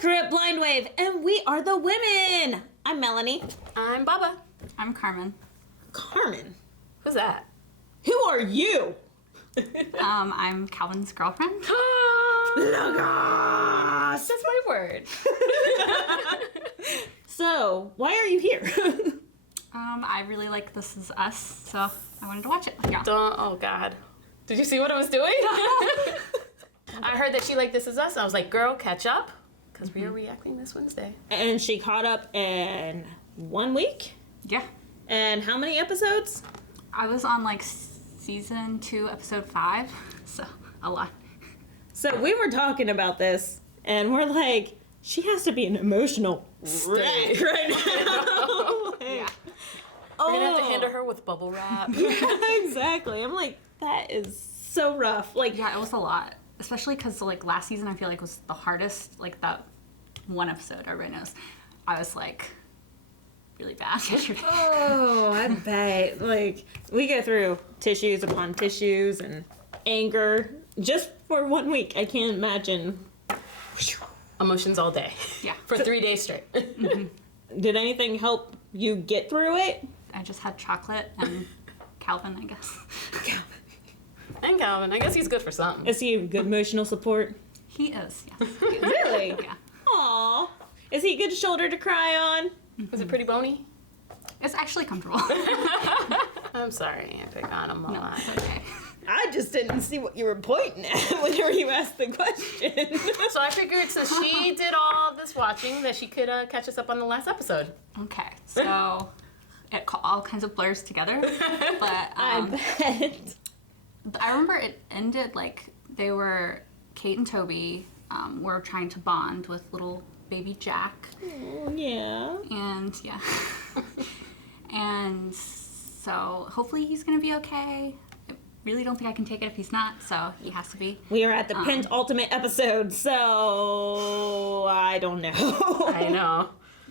Crip Blind Wave, and we are the women. I'm Melanie. I'm Baba. I'm Carmen. Carmen? Who's that? Who are you? I'm Calvin's girlfriend. Logos! That's my word. So, why are you here? I really like This Is Us, so I wanted to watch it. Yeah. Oh, God. Did you see what I was doing? I heard that she liked This Is Us. I was like, girl, catch up. Because we are reacting this Wednesday. And she caught up in 1 week? Yeah. And how many episodes? I was on like season 2, episode 5, so a lot. So we were talking about this, and we're like, she has to be an emotional wreck right now. Yeah. We're going to have to handle her with bubble wrap. Yeah, exactly. I'm like, that is so rough. Like, Yeah, it was a lot. Especially because like last season I feel like was the hardest, like that one episode everybody knows. I was like really bad yesterday. oh, I bet. Like, we go through tissues upon tissues and anger just for 1 week. I can't imagine. Emotions all day. Yeah. For 3 days straight. Did anything help you get through it? I just had chocolate and Calvin, I guess. And Calvin. I guess he's good for something. Is he a good emotional support? He is, yes. Really? Yeah. Aw. Is he a good shoulder to cry on? Was it pretty bony? It's actually comfortable. I'm sorry. I pick on him a No, lot. it's okay. I just didn't see what you were pointing at whenever you asked the question. So I figured since she did all of this watching that she could catch us up on the last episode. Okay, so it all kinds of blurs together, but I bet. I remember it ended like Kate and Toby were trying to bond with little baby Jack, Oh, yeah. and yeah, and so hopefully he's gonna be okay. I really don't think I can take it if he's not, so he has to be. We are at the penultimate episode, so I don't know. I know.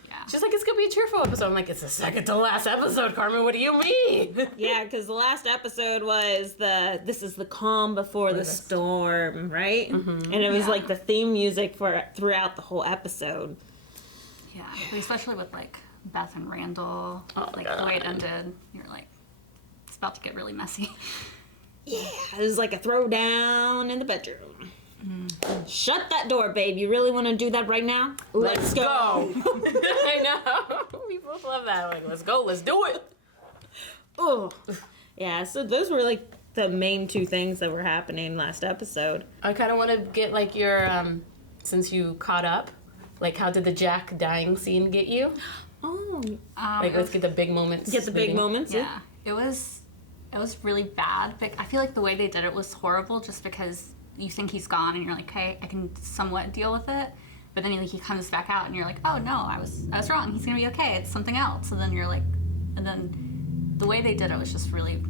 Yeah. She's like, it's going to be a cheerful episode. I'm like, it's the second to last episode, Carmen. What do you mean? Yeah, because the last episode was this is the calm before the storm, right? Mm-hmm. And it was Yeah. like the theme music for throughout the whole episode. Yeah, but especially with like Beth and Randall, Oh, like God. the way it ended, you're like, it's about to get really messy. Yeah, it was like a throwdown in the bedroom. Shut that door, babe. You really want to do that right now? Let's go. I know. We both love that. Like, let's go. Let's do it. Oh, yeah. So those were like the main two things that were happening last episode. I kind of want to get like your, since you caught up, like how did the Jack dying scene get you? Oh, Like, let's get the big moments. get the big leading. moments. Yeah, it was really bad, but I feel like the way they did it was horrible just because you think he's gone and you're like, okay, I can somewhat deal with it, but then he comes back out and you're like, oh no, I was wrong, he's gonna be okay, it's something else. And then you're like, and then the way they did it was just really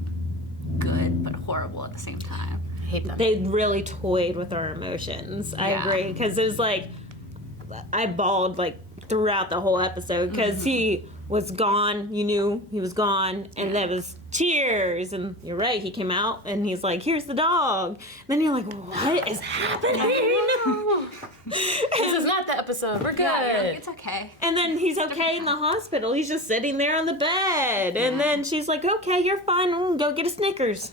good but horrible at the same time. I hate them. They really toyed with our emotions. I Yeah. agree, because it was like I bawled like throughout the whole episode because he was gone. You knew he was gone, and there was tears. And you're right, he came out and he's like, "Here's the dog." Then you're like, "What is happening?" This is not the episode. We're good. Yeah, you're like, it's okay. And then he's okay in the hospital. He's just sitting there on the bed. And then she's like, "Okay, you're fine. Go get a Snickers."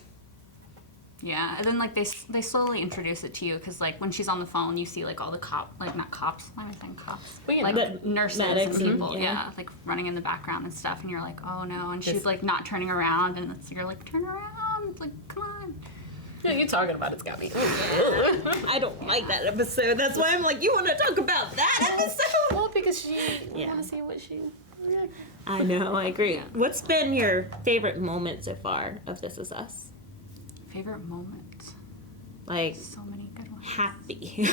Yeah, and then like they slowly introduce it to you because like when she's on the phone, you see like all the not cops. Why am I saying cops? Well, you like know. nurses Medics and and- people, yeah. yeah, like running in the background and stuff, and you're like, oh no, and she's Yes. like not turning around, and you're like, turn around, it's like, come on. Yeah, you talking about it's got me. I don't like that episode. That's why I'm like, you want to talk about that episode? Well, because she Yeah. want to see what she. Yeah. I know, I agree. What's been your favorite moment so far of This Is Us? Favorite moment? Like, So many good ones. happy.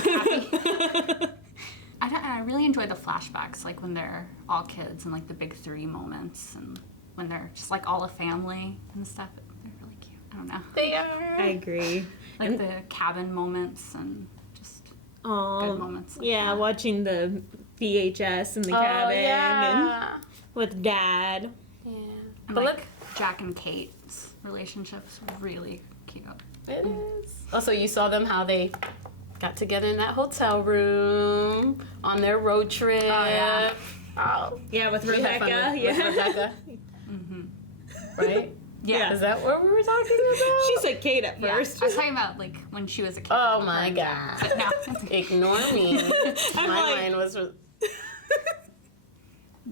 I really enjoy the flashbacks, like when they're all kids and like the big 3 moments, and when they're just like all a family and stuff. They're really cute. I don't know. They are. I agree. Like the cabin moments and just Oh, good moments. Like yeah, that. watching the VHS in the cabin and yeah. with Dad. Yeah. And But like look, Jack and Kate's relationship is really cute. it is. Also, you saw them how they got together in that hotel room on their road trip. Oh, yeah. Oh, Yeah, with we had fun Rebecca. with Yeah. Rebecca. Right? Yeah. Is that what we were talking about? She said Kate at Yeah. first. I was talking about like when she was a kid. Oh my god. But no. Ignore me. I'm My like, mind was.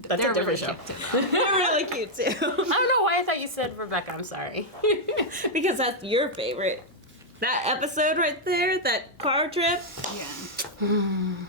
That's They're a different really show. cute too. they're really cute too. I don't know why I thought you said Rebecca. I'm sorry. Because that's your favorite. That episode right there, that car trip. Yeah.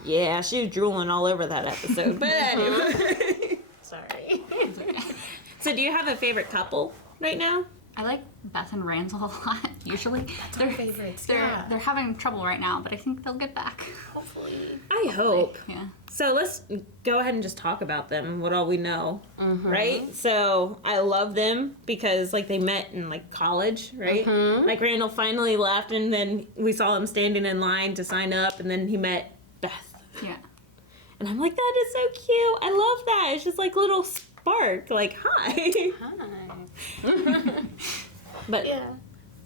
Yeah, she was drooling all over that episode. But anyway. Sorry. It's okay. So do you have a favorite couple right now? I like Beth and Randall a lot. Usually, our favorites, yeah. They're having trouble right now, but I think they'll get back. Hopefully. I hope. Yeah. So let's go ahead and just talk about them, what all we know, right? So I love them because like they met in like college, right? Like Randall finally left and then we saw him standing in line to sign up and then he met Beth. Yeah. And I'm like, that is so cute. I love that. It's just like little spark, like hi. Hi. But Yeah.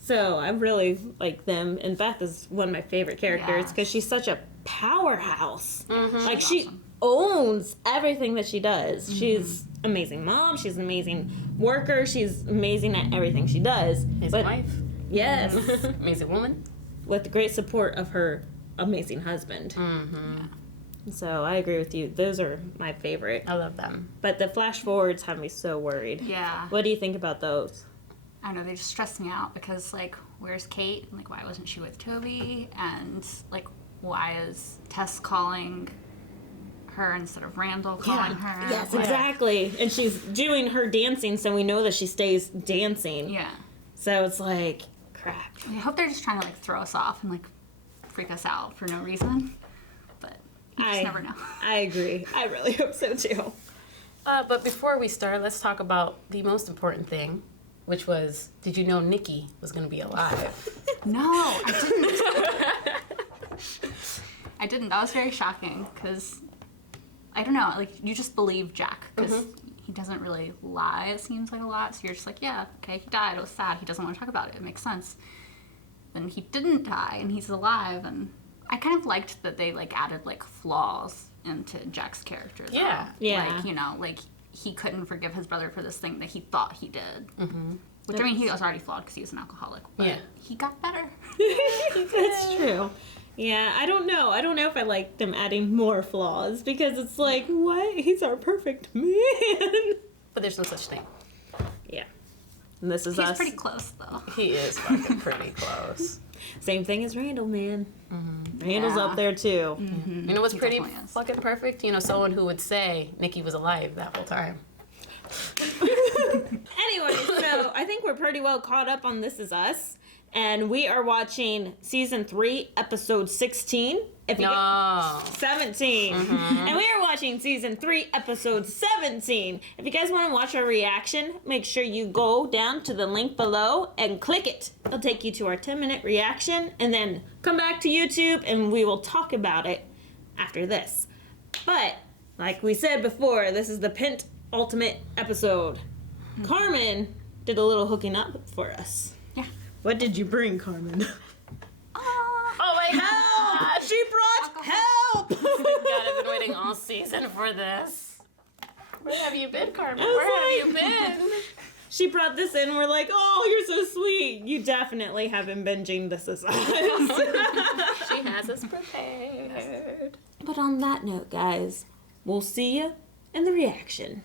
so I really like them and Beth is one of my favorite characters Yeah. because she's such a powerhouse. Like She's she awesome. owns everything that she does. She's amazing mom. She's an amazing worker. She's amazing at everything she does. His But wife. yes, Amazing woman. with the great support of her amazing husband. So I agree with you. Those are my favorite. I love them. But the flash forwards have me so worried. Yeah. What do you think about those? I don't know, they just stress me out because, like, where's Kate? And, like, why wasn't she with Toby? And, like, why is Tess calling her instead of Randall calling her? Yes, Like, exactly. And she's doing her dancing, so we know that she stays dancing. Yeah. So it's like, crap. I hope they're just trying to, like, throw us off and, like, freak us out for no reason. But you just never know. I agree. I really hope so too. But before we start, let's talk about the most important thing, which was, did you know Nikki was going to be alive? No, I didn't. I didn't. That was very shocking because, I don't know, like, you just believe Jack because he doesn't really lie, it seems like a lot. So you're just like, yeah, okay, he died. It was sad. He doesn't want to talk about it. It makes sense. Then he didn't die and he's alive. And I kind of liked that they, like, added, like, flaws into Jack's character. Though. Yeah. Yeah. Like, you know, like, he couldn't forgive his brother for this thing that he thought he did. Which, I mean, he was already flawed because he was an alcoholic. But Yeah. he got better. That's true. Yeah, I don't know. I don't know if I like them adding more flaws because it's like, what? He's our perfect man. But there's no such thing. Yeah. And this is He's us. pretty close, though. He is fucking pretty close. Same thing as Randall, man. Randall's Yeah. up there too. You know what's He pretty definitely is. fucking perfect? You know, someone who would say Nikki was alive that whole time. Anyway, so I think we're pretty well caught up on This Is Us. And we are watching season 3, episode 16. If you No. 17. And we are watching season 3, episode 17. If you guys want to watch our reaction, make sure you go down to the link below and click it. It'll take you to our 10-minute reaction. And then come back to YouTube and we will talk about it after this. But, like we said before, this is the Pent Ultimate episode. Carmen did a little hooking up for us. Yeah. What did you bring, Carmen? Oh my god! She brought help! God, I've been waiting all season for this. Where have you been, Carmen? I was Where have you like- been? She brought this in. We're like, oh, you're so sweet. You definitely have been binging This Is Us. She has us prepared. But on that note, guys, we'll see you in the reaction.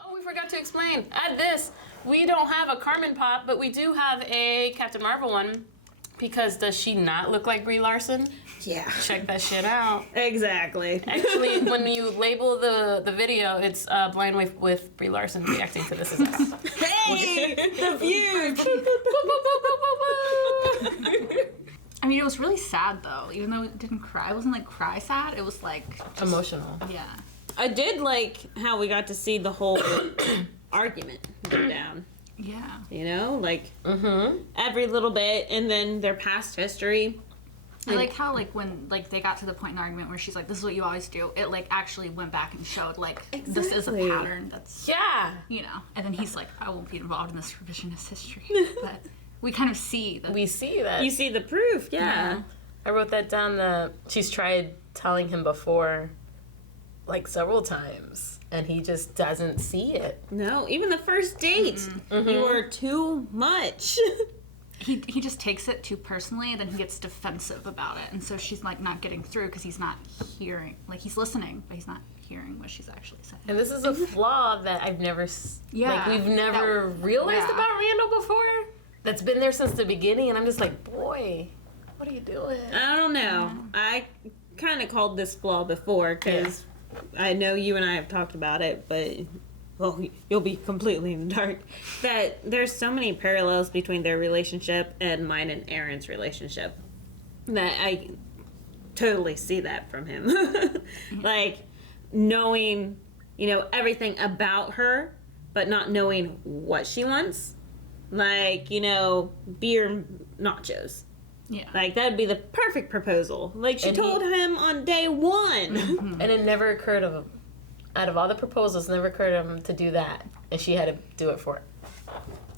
Oh, we forgot to explain. Add this. We don't have a Carmen pop, but we do have a Captain Marvel one. Because does she not look like Brie Larson? Yeah. Check that shit out. Exactly. Actually, when you label the video, it's Blind with Brie Larson reacting to This Is Us. Hey! The views! I mean, it was really sad, though. Even though it didn't cry. It wasn't, like, cry sad. It was, like, just, Emotional. yeah. I did like how we got to see the whole argument go down. Yeah. You know? Like, every little bit, and then their past history. I like how, like, when, like, they got to the point in the argument where she's like, this is what you always do, it, like, actually went back and showed, like, this is a Exactly. pattern that's, Yeah. you know. And then he's like, I won't be involved in this revisionist history. But we kind of see that. We see that. You see the proof, yeah. I wrote that down. She's tried telling him before, like several times, and he just doesn't see it. No, even the first date, you were too much. He just takes it too personally, and then he gets defensive about it, and so she's like not getting through because he's not hearing. Like he's listening, but he's not hearing what she's actually saying. And this is a flaw that I've never, like we've never realized about Randall before. That's been there since the beginning, and I'm just like, boy, what are you doing? I don't know. I kind of called this flaw before because I know you and I have talked about it, but well, you'll be completely in the dark. That there's so many parallels between their relationship and mine and Aaron's relationship that I totally see that from him. Like knowing, everything about her, but not knowing what she wants. Like, beer nachos. Yeah. Like, that'd be the perfect proposal. Like, she told him on day one. And it never occurred of him. Out of all the proposals, never occurred to him to do that. And she had to do it for it.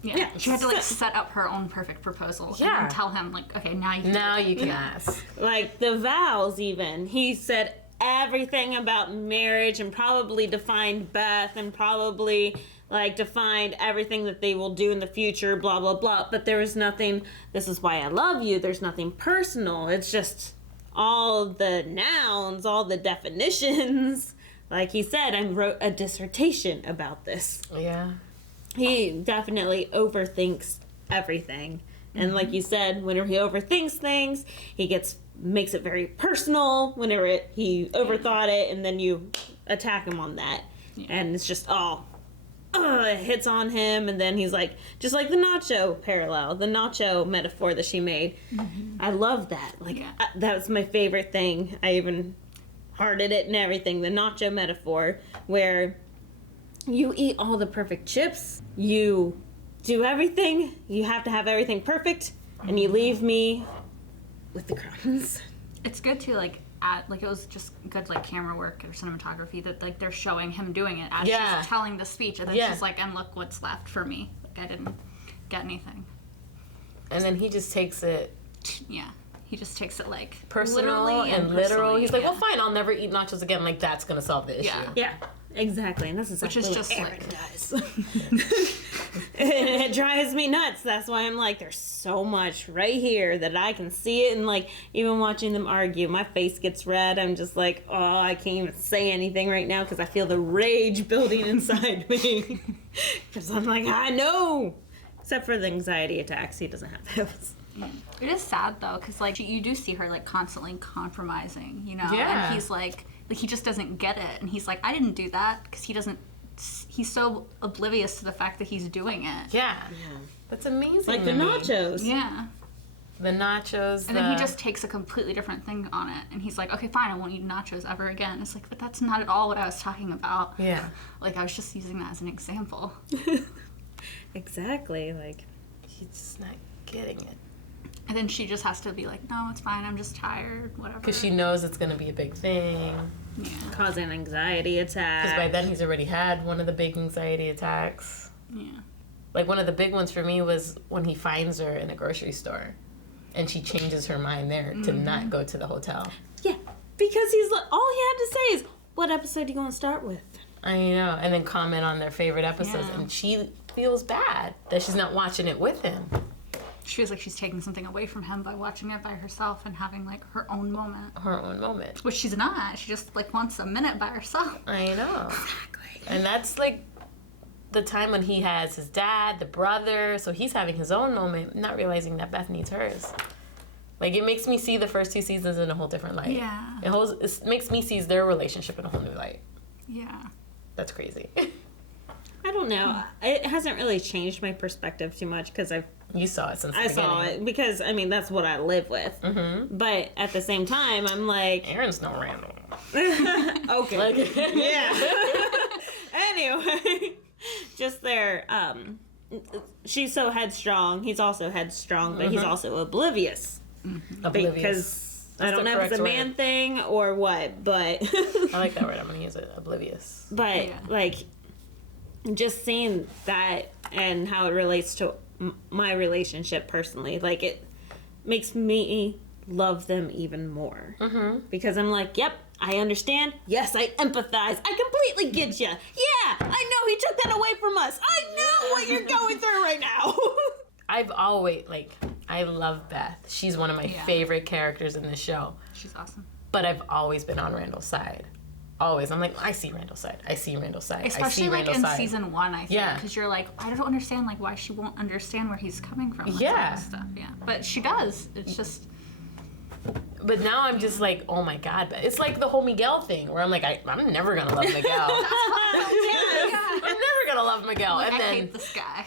Yeah. She had to, like, set up her own perfect proposal. Yeah. And tell him, like, okay, now you can ask. Like, the vows, even. He said everything about marriage and probably defined Beth and probably, like, defined everything that they will do in the future, blah, blah, blah. But there was nothing, this is why I love you. There's nothing personal. It's just all the nouns, all the definitions. Like he said, I wrote a dissertation about this. Yeah. He definitely overthinks everything. And like you said, whenever he overthinks things, he makes it very personal whenever he overthought it, and then you attack him on that. Yeah. And it's just it hits on him, and then he's like, just like the nacho parallel, the nacho metaphor that she made. I love that. Like, that was my favorite thing. I even hearted it and everything, the nacho metaphor, where you eat all the perfect chips, you do everything, you have to have everything perfect, and you leave me with the crumbs. It's good to, like, it was just good, like, camera work or cinematography that, like, they're showing him doing it as she's telling the speech, and then she's like, and look what's left for me. Like, I didn't get anything. And then he just takes it... Yeah. He just takes it, like, personal and literal. He's like, well, fine, I'll never eat nachos again. Like, that's going to solve the issue. Yeah, exactly. And this is which is what just Aaron like does. And it drives me nuts. That's why I'm like, there's so much right here that I can see it. And, like, even watching them argue, my face gets red. I'm just like, oh, I can't even say anything right now because I feel the rage building inside me. Because I'm like, I know. Except for the anxiety attacks. He doesn't have those. Yeah. It is sad though, because like you do see her like constantly compromising, Yeah. And he's like he just doesn't get it, and he's like, I didn't do that, because he's so oblivious to the fact that he's doing it. Yeah. That's amazing. Like the nachos. Yeah. The nachos. And then he just takes a completely different thing on it, and he's like, okay, fine, I won't eat nachos ever again. It's like, but that's not at all what I was talking about. Yeah. Like, I was just using that as an example. Exactly. Like, he's just not getting it. And then she just has to be like, no, it's fine, I'm just tired, whatever. Because she knows it's going to be a big thing. Yeah. Causing anxiety attacks. Because by then he's already had one of the big anxiety attacks. Yeah. Like, one of the big ones for me was when he finds her in a grocery store. And she changes her mind there to not go to the hotel. Yeah, because he's like, all he had to say is, what episode do you want to start with? I know. And then comment on their favorite episodes. Yeah. And she feels bad that she's not watching it with him. She feels like she's taking something away from him by watching it by herself and having, like, her own moment. Her own moment. Which she's not. She just, like, wants a minute by herself. I know. Exactly. And that's, like, the time when he has his dad, the brother, so he's having his own moment, not realizing that Beth needs hers. Like, it makes me see the first 2 seasons in a whole different light. Yeah. It makes me see their relationship in a whole new light. Yeah. That's crazy. I don't know. It hasn't really changed my perspective too much because You saw it since the I beginning. saw it because, I mean, that's what I live with. Mm-hmm. But at the same time, I'm like... Aaron's no Randall. Okay. Like, Yeah. Anyway, just there, she's so headstrong. He's also headstrong, but he's also oblivious. Oblivious. Because I That's don't the know if it's a correct man word. thing or what, but... I like that word. I'm going to use it. Oblivious. But, Yeah. like, just seeing that and how it relates to my relationship personally. Like, it makes me love them even more. Because I'm like, yep, I understand. Yes, I empathize. I completely get you. Yeah, I know he took that away from us. I know what you're going through right now. I've always, I love Beth. She's one of my favorite characters in this show. She's awesome. But I've always been on Randall's side. Always. I'm like, I see Randall's side. I see Randall's side. Especially I see Randall's in side. season 1, I think. Because you're like, I don't understand why she won't understand where he's coming from. With some of this stuff. Yeah. But she does. It's just... But now I'm just like, oh my God. But it's like the whole Miguel thing where I'm like, I'm never going to love Miguel. I'm never going to love Miguel. Like, and I then, hate this guy.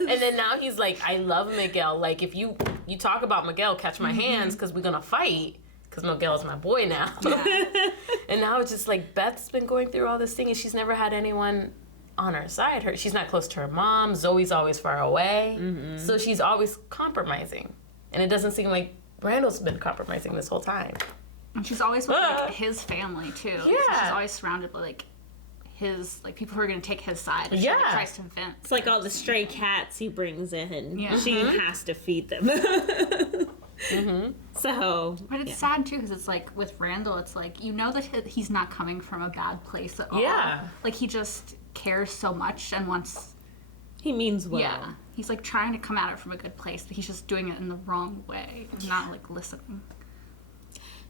And then now he's like, I love Miguel. Like, if you talk about Miguel, catch my hands because we're going to fight. Because Miguel is my boy now. Yeah. And now it's just like Beth's been going through all this thing and she's never had anyone on her side. She's not close to her mom. Zoe's always far away. So she's always compromising. And it doesn't seem like Randall's been compromising this whole time. And she's always with his family too. Yeah. So she's always surrounded by his people who are going to take his side. And Yeah. She tries to vent. It's like all the stray cats he brings in. Yeah. She has to feed them. So, But it's sad too because it's like with Randall, it's like you know that he's not coming from a bad place at all. Yeah. Like he just cares so much and wants. he means well. Yeah. He's like trying to come at it from a good place, but he's just doing it in the wrong way. And not like listening.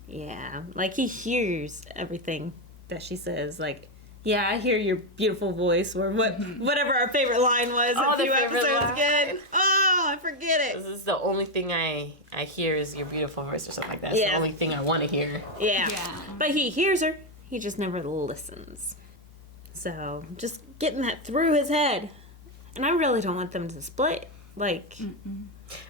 Yeah, like he hears everything that she says. Like, yeah, I hear your beautiful voice, or whatever our favorite line was a the few favorite episodes line. ago. Oh, I forget it. This is the only thing I hear is your beautiful voice or something like that. It's Yeah. the only thing I want to hear. Yeah. Yeah. But he hears her. He just never listens. So, just getting that through his head. And I really don't want them to split. Like,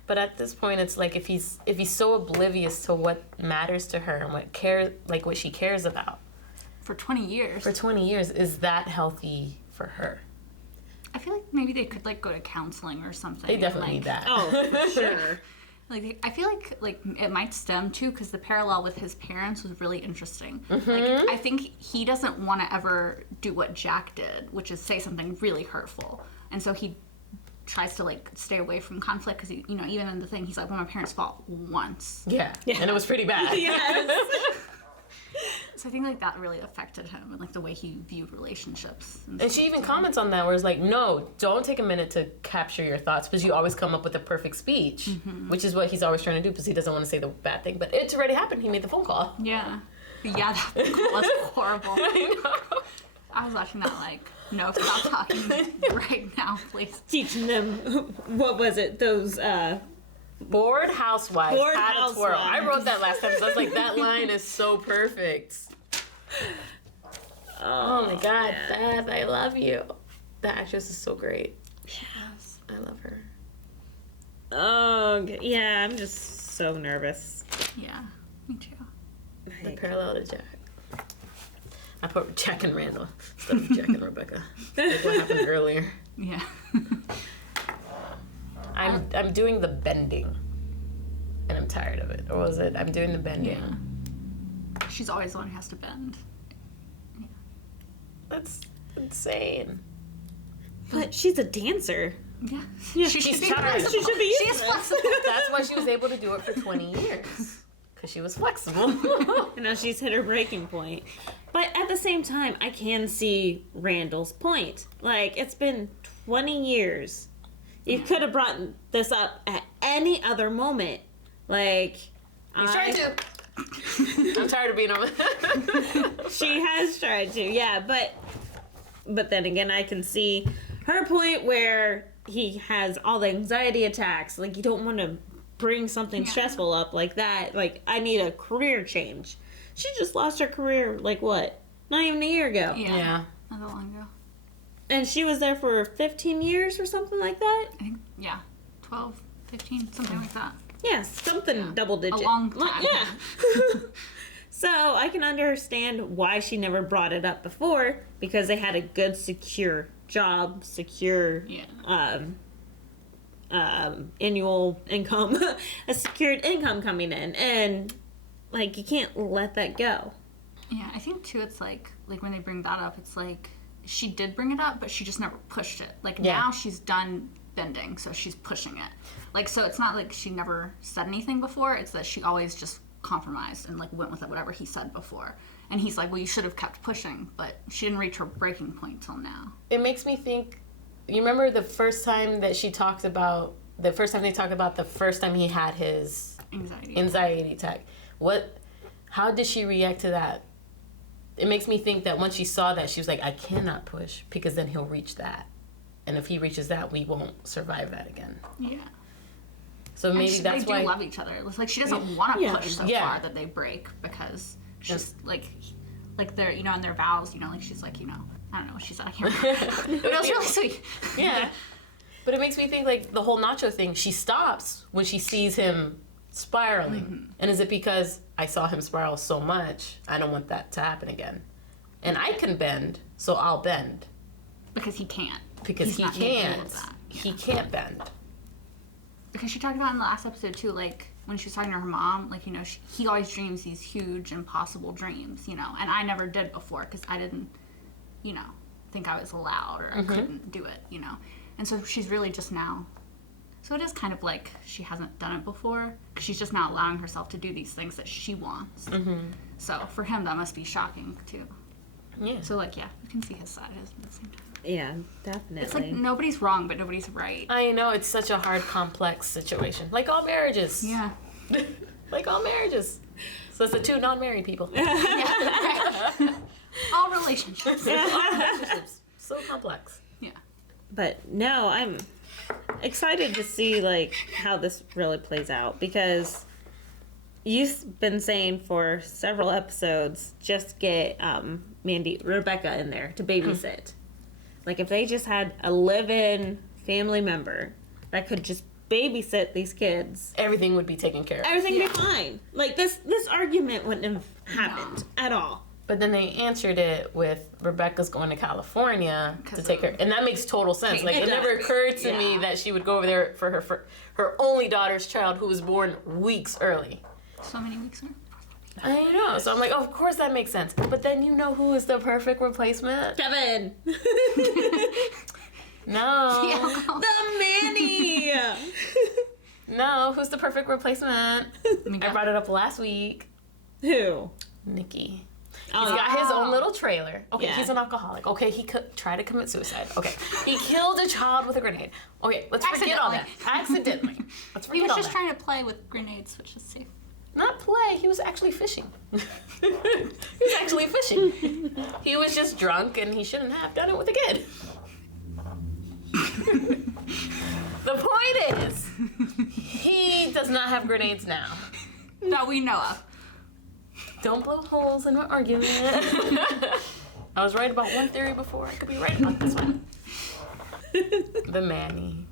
But at this point, it's like if he's so oblivious to what matters to her and what she cares about For 20 years. for 20 years, is that healthy for her? I feel like maybe they could go to counseling or something. They definitely and, need that. oh, for sure. I feel like it might stem too because the parallel with his parents was really interesting. I think he doesn't want to ever do what Jack did, which is say something really hurtful, and so he tries to stay away from conflict because even in the thing he's like, well, my parents fought once. Yeah. And it was pretty bad. Yes. So I think that really affected him and the way he viewed relationships. And she even comments on that where it's like, no, don't take a minute to capture your thoughts because you always come up with a perfect speech, which is what he's always trying to do because he doesn't want to say the bad thing. But it's already happened. He made the phone call. Yeah. But yeah, that was horrible. I know. I was watching that no, stop talking right now, please. Teaching them, what was it? Those, Bored housewives. Bored How to twirl. housewives. I wrote that last time, so I was like, that line is so perfect. Oh my God, Beth, I love you. The actress is so great. Yes. I love her. oh, yeah, I'm just so nervous. Yeah, me too. The parallel to Jack. I put Jack and Randall instead of Jack and Rebecca. Like what happened earlier. Yeah. I'm doing the bending, and I'm tired of it. Or was it? I'm doing the bending. Yeah. She's always the one who has to bend. That's insane. But she's a dancer. Yeah. Yeah, She she's should be tired. flexible. She should be She used is to it. flexible. That's why she was able to do it for 20 years. Because she was flexible. And now she's hit her breaking point. But at the same time, I can see Randall's point. It's been 20 years. You could have brought this up at any other moment. He's trying to. I'm tired of being over. She has tried to, yeah, but then again, I can see her point where he has all the anxiety attacks. You don't want to bring something stressful up like that. I need a career change. She just lost her career, what? Not even a year ago. Yeah. Not that long ago. And she was there for 15 years or something like that? I think, 12, 15, something like that. Yeah, something double digit. A long time. Yeah. So I can understand why she never brought it up before, because they had a good, secure job, secure annual income, a secured income coming in, and you can't let that go. Yeah, I think too it's when they bring that up, it's she did bring it up, but she just never pushed it. Now she's done bending, so she's pushing it. Like, so it's not like she never said anything before. It's that she always just compromised and like went with it, whatever he said before. And he's like, well, you should have kept pushing, but she didn't reach her breaking point till now. It makes me think. You remember the first time that she talked about the first time he had his anxiety attack. How did she react to that? It makes me think that once she saw that, she was like, I cannot push because then he'll reach that. And if he reaches that, we won't survive that again. Yeah. So maybe that's why they do love each other. It's like she doesn't want to push so far that they break because she's like they're, you know, in their vows, you know, like she's like, you know, I don't know what she said. I can't remember. But it was really sweet. Yeah. But it makes me think like the whole Nacho thing, she stops when she sees him spiraling. Mm-hmm. And is it because I saw him spiral so much, I don't want that to happen again. And I can bend, so I'll bend. Because he can't. Because he can't. He can't bend. Because she talked about in the last episode too, like when she was talking to her mom, like, you know, he always dreams these huge, impossible dreams, you know, and I never did before because I didn't, you know, think I was allowed or couldn't do it, you know. And so she's really just now. So it is kind of like she hasn't done it before because she's just now allowing herself to do these things that she wants. Mm-hmm. So for him, that must be shocking too. Yeah. So like, yeah, you can see his side at the same time. Yeah, definitely. It's like nobody's wrong, but nobody's right. I know, it's such a hard, complex situation. Like all marriages. Yeah. Like all marriages. So it's the two non-married people. Yeah, right. All relationships. So complex. Yeah. But no, I'm excited to see like how this really plays out because you've been saying for several episodes just get Rebecca in there to babysit. Like if they just had a live-in family member that could just babysit these kids, everything would be taken care of. Everything would be fine. Like this argument wouldn't have happened at all. But then they answered it with Rebecca's going to California to take her, and that makes total sense. Like it never occurred to me that she would go over there for her only daughter's child who was born weeks early. So many weeks early. I know. So I'm like, oh, of course that makes sense. But then you know who is the perfect replacement? Kevin. No. The Manny. No, who's the perfect replacement? I brought it up last week. Who? Nikki. He's got his own little trailer. Okay, he's an alcoholic. Okay, he tried to commit suicide. Okay, he killed a child with a grenade. Okay, let's forget all that. Accidentally. Let's forget all that. He was just trying to play with grenades, which is safe. Not play, he was actually fishing. He was actually fishing. He was just drunk and he shouldn't have done it with a kid. The point is, he does not have grenades now. That we know of. Don't blow holes in my argument. I was right about one theory before. I could be right about this one. The Manny.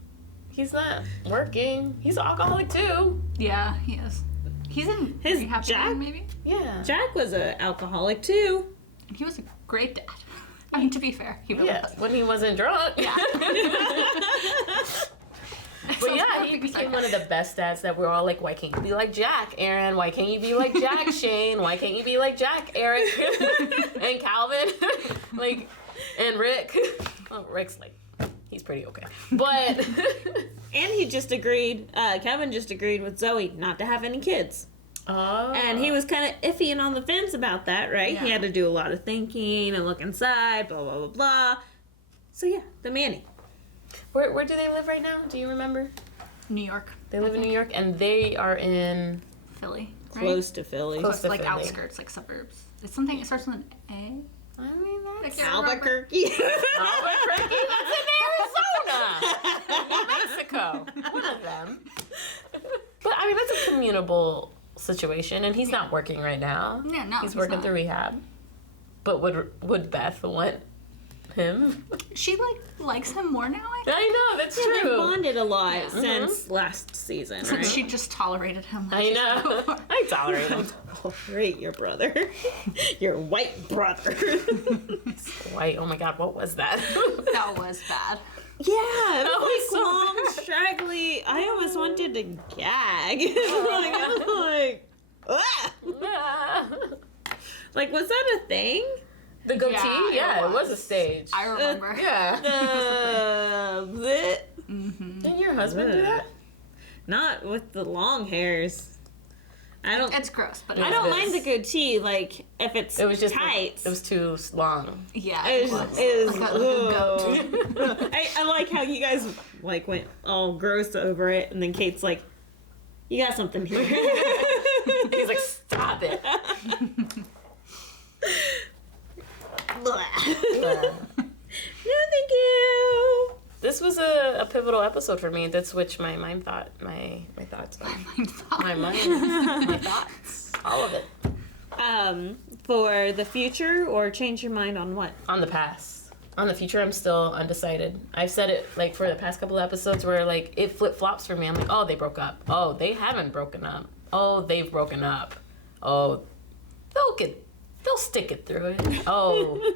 He's not working. He's an alcoholic too. Yeah, he is. He's in his rehab Jack, maybe? Yeah. Jack was an alcoholic too. And he was a great dad. I mean, to be fair, he really was. When he wasn't drunk. Yeah. But yeah, he became one of the best dads that we're all like, why can't you be like Jack, Aaron? Why can't you be like Jack, Shane? Why can't you be like Jack, Eric? And Calvin? Like, and Rick. Well, Rick's like, he's pretty okay. But... And he just agreed, Kevin just agreed with Zoe not to have any kids. Oh. And he was kind of iffy and on the fence about that, right? Yeah. He had to do a lot of thinking and look inside, blah, blah, blah, blah. So yeah, the Manny. Where do they live right now? Do you remember? New York. They live in New York, and they are in... Philly, right? Close to Philly. Close to like Philly. Outskirts, like suburbs. It's something, it starts with an A. I mean, that's... Albuquerque. Albuquerque? That's in Arizona! New Mexico. One of them. But, I mean, that's a communable situation, and he's not working right now. Yeah, no, he's working not. through rehab. But would Beth want him? She, likes him more now, I think. I know, that's Yeah, true. they bonded a lot since last season, right? She just tolerated him. I know. I tolerate him. Tolerate your brother. Your white brother. White, oh my god, what was that? That was bad. Yeah, it was so long, bad. straggly. I almost wanted to gag. I was like, ah! Like, was that a thing? The goatee? Yeah, Yeah, it it was a was. stage. I remember. Yeah. Didn't your husband do that? Not with the long hairs. I don't. It's gross, but I don't mind the goatee. Like if it's It was just tight. it was too long. Yeah, It was like a goat. I like how you guys like went all gross over it, and then Kate's like, "You got something here." He's like, stop it. No, thank you. This was a pivotal episode for me. That switched my thoughts. My thoughts. All of it. For the future, or change your mind on what? On the past. On the future, I'm still undecided. I've said it like for the past couple of episodes where like it flip flops for me. I'm like, oh, they broke up. Oh, they haven't broken up. Oh, they've broken up. Oh, they'll stick it through it. Oh,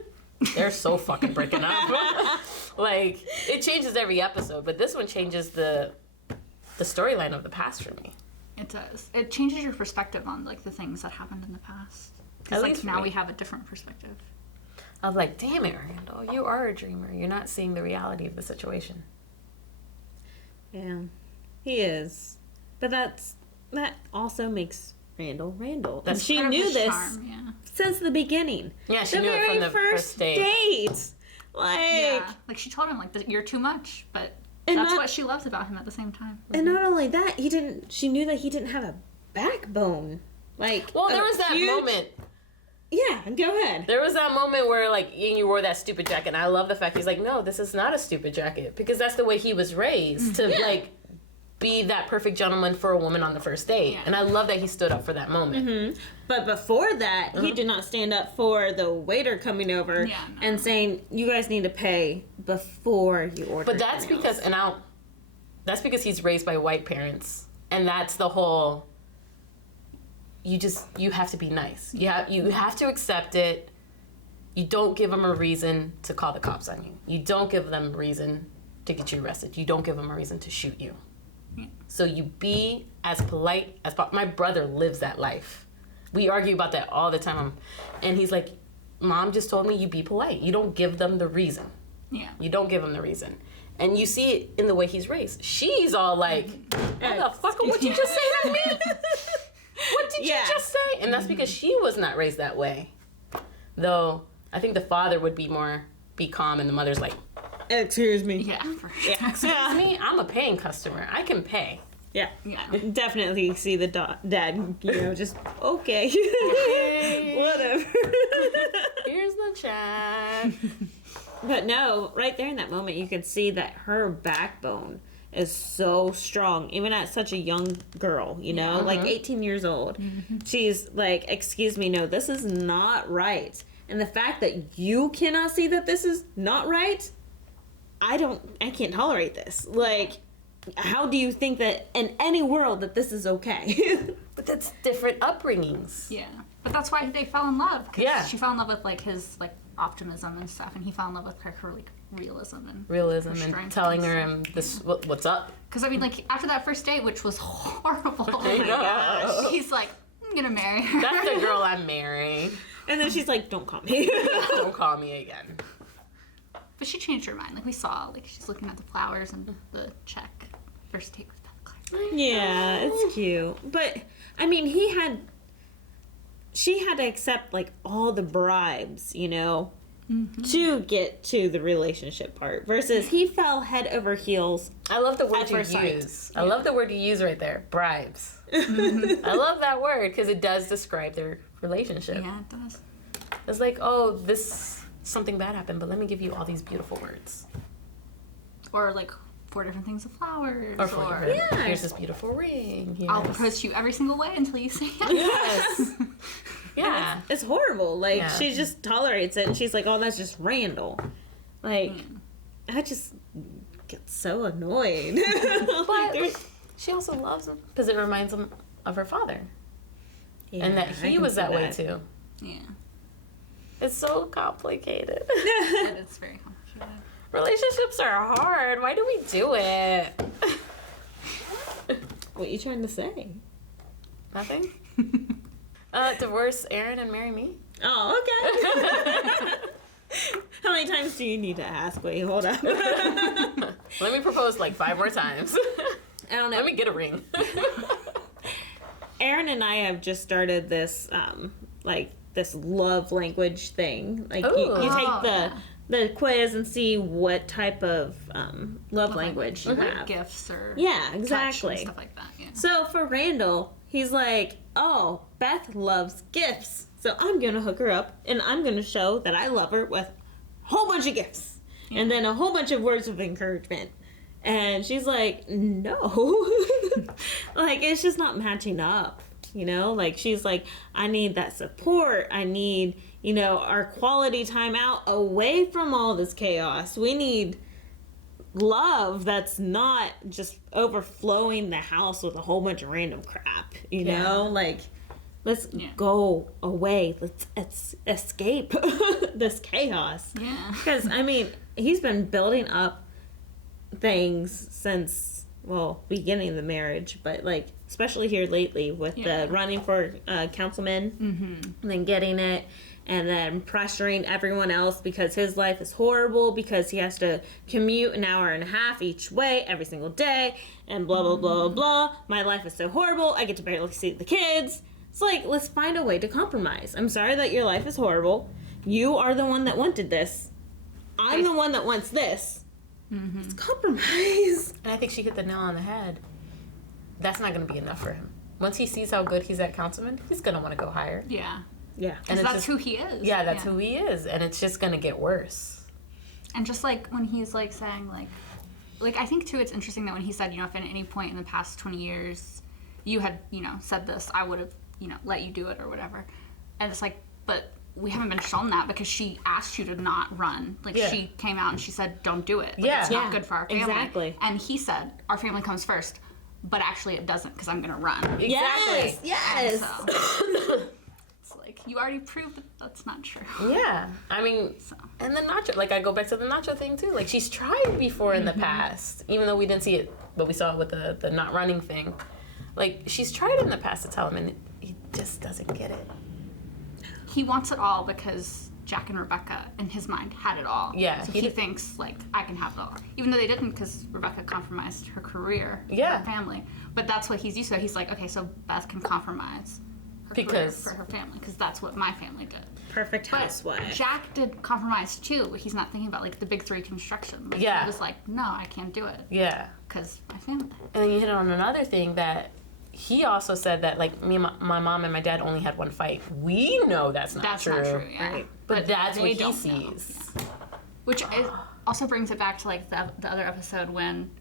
they're so fucking breaking up. Like it changes every episode, but this one changes the storyline of the past for me. It does. It changes your perspective on like the things that happened in the past. Because like now we have a different perspective. I'm like, damn it, Randall, you are a dreamer. You're not seeing the reality of the situation. Yeah, he is. But that also makes Randall Randall. And she part of knew his this charm, yeah. since the beginning. Yeah, she the knew it very from the first date. Like, Yeah, like she told him like you're too much, but And that's not- what she loved about him at the same time. and not only that, she knew that he didn't have a backbone. Like, Well, there a was that huge- moment. Yeah, go ahead. There was that moment where, like, you wore that stupid jacket. And I love the fact he's like, no, this is not a stupid jacket. Because that's the way he was raised to, like, be that perfect gentleman for a woman on the first date. Yeah. And I love that he stood up for that moment. But before that, he did not stand up for the waiter coming over and saying, "You guys need to pay before you order." But that's because, that's because he's raised by white parents. And that's the whole, you have to be nice. You have to accept it. You don't give them a reason to call the cops on you. You don't give them a reason to get you arrested. You don't give them a reason to shoot you. So you be as polite as possible. My brother lives that life. We argue about that all the time. And he's like, Mom just told me you be polite. You don't give them the reason. Yeah. You don't give them the reason. And you see it in the way he's raised. She's all like, motherfucker, what you just say to me? What did you just say? And that's because she was not raised that way. Though, I think the father would be calm, and the mother's like, excuse me. Yeah, for sure. excuse me, I'm a paying customer. I can pay. Yeah. Yeah. Definitely see the dad, just, okay. Whatever. Here's the check. But no, right there in that moment, you could see that her backbone is so strong, even at such a young girl, like 18 years old. She's like, excuse me, no, this is not right. And the fact that you cannot see that this is not right, I can't tolerate this. Like, how do you think that in any world that this is okay? But that's different upbringings. Yeah. But that's why they fell in love. 'Cause Yeah. she fell in love with like his like optimism and stuff, and he fell in love with her like realism and Realism her and strength telling and her stuff. this what's up. Because I mean, like after that first date, which was horrible, I know. he's like, I'm gonna marry her. That's the girl I'm marrying. And then she's like, don't call me. Don't call me again. But she changed her mind. Like we saw, like she's looking at the flowers and the check. First date with Beth. Yeah, it's cute. But, I mean, she had to accept, like, all the bribes, to get to the relationship part. Versus he fell head over heels. I love the word At you first sight. use. I love the word you use right there. Bribes. I love that word because it does describe their relationship. Yeah, it does. It's like, oh, something bad happened, but let me give you all these beautiful words. Or like 4 different things of flowers. Or Yeah. here's this beautiful ring. Here's... I'll propose to you every single way until you say yes. Yes. Yeah. It's horrible. Like, Yeah. she just tolerates it. And she's like, oh, that's just Randall. Like, I just get so annoyed. But she also loves him because it reminds him of her father. Yeah, And that I he can was see that way too. Yeah. It's so complicated. It's very complicated. Relationships are hard. Why do we do it? What you trying to say? Nothing? Divorce Aaron and marry me? Oh, okay. How many times do you need to ask? Wait, hold up. Let me propose like 5 more times. I don't know. Let me get a ring. Aaron and I have just started this, like, this love language thing. Like, you take the quiz and see what type of love language you have. Gifts or exactly. touch and stuff like that. Yeah. So for Randall, he's like, oh, Beth loves gifts. So I'm going to hook her up and I'm going to show that I love her with a whole bunch of gifts. Yeah. And then a whole bunch of words of encouragement. And she's like, no. Like, it's just not matching up, you know? Like, she's like, I need that support. I need, you know, our quality time out away from all this chaos. We need love that's not just overflowing the house with a whole bunch of random crap, you know? Like, let's go away. Let's escape this chaos. Yeah. Because, I mean, he's been building up things since, well, beginning of the marriage, but, like, especially here lately with the running for councilman and then getting it and then pressuring everyone else because his life is horrible because he has to commute an hour and a half each way every single day and blah, blah, blah, blah. My life is so horrible. I get to barely see the kids. It's like, let's find a way to compromise. I'm sorry that your life is horrible. You are the one that wanted this. I'm the one that wants this. Let's compromise. And I think she hit the nail on the head. That's not going to be enough for him. Once he sees how good he's at councilman, he's going to want to go higher. Yeah. Yeah. And that's who he is. Yeah, that's who he is. And it's just going to get worse. And just like when he's like saying like I think too it's interesting that when he said, you know, if at any point in the past 20 years you had, you know, said this, I would have, you know, let you do it or whatever. And it's like, but we haven't been shown that because she asked you to not run. Like, she came out and she said, don't do it. Like, it's not good for our family. Exactly. And he said, our family comes first, but actually it doesn't because I'm going to run. Exactly. Yes. So, it's like, you already proved that that's not true. Yeah. I mean, and the nacho, like, I go back to the nacho thing, too. Like, she's tried before in the past, even though we didn't see it, but we saw it with the not running thing. Like, she's tried in the past to tell him, and he just doesn't get it. He wants it all because Jack and Rebecca, in his mind, had it all. Yeah. So he thinks, like, I can have it all. Even though they didn't because Rebecca compromised her career, her family. But that's what he's used to. He's like, okay, so Beth can compromise her career for her family because that's what my family did. Perfect housewife. But Jack did compromise, too. He's not thinking about, like, the big 3 construction. Like, he was like, no, I can't do it. Yeah. Because my family. And then you hit on another thing that he also said that, like, me and my mom and my dad only had one fight. We know that's not true. That's not true, yeah. Right. But that's what he sees. Yeah. Which also brings it back to, like, the other episode when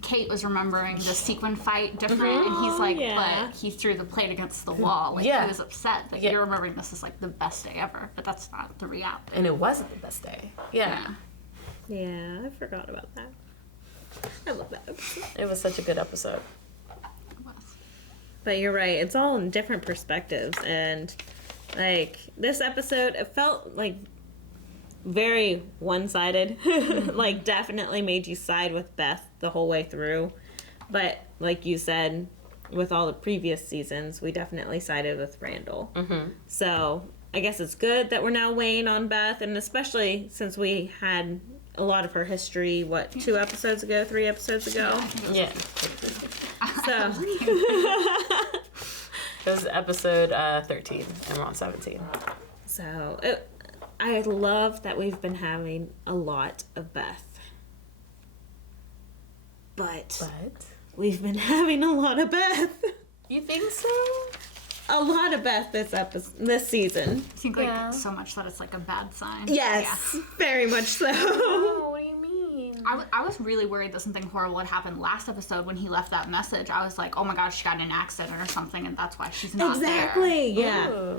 Kate was remembering the sequin fight different, and he's like, but he threw the plate against the wall. Like, he was upset that you're remembering this as, like, the best day ever. But that's not the reality. And it wasn't the best day. Yeah. Yeah, I forgot about that. I love that episode. It was such a good episode. But you're right, it's all in different perspectives, and like this episode, it felt like very one-sided. Like, definitely made you side with Beth the whole way through. But like you said, with all the previous seasons, we definitely sided with Randall. So I guess it's good that we're now weighing on Beth, and especially since we had a lot of her history, 2 episodes ago, 3 episodes ago? Yeah. So it was episode 13, and we're on 17. So I love that we've been having a lot of Beth. But we've been having a lot of Beth. You think so? A lot of Beth this season. I think, like, so much that it's, like, a bad sign. Yes, very much so. Oh, what do you mean? I was really worried that something horrible had happened last episode when he left that message. I was like, oh my god, she got in an accident or something, and that's why she's not there. Exactly, yeah. Ooh.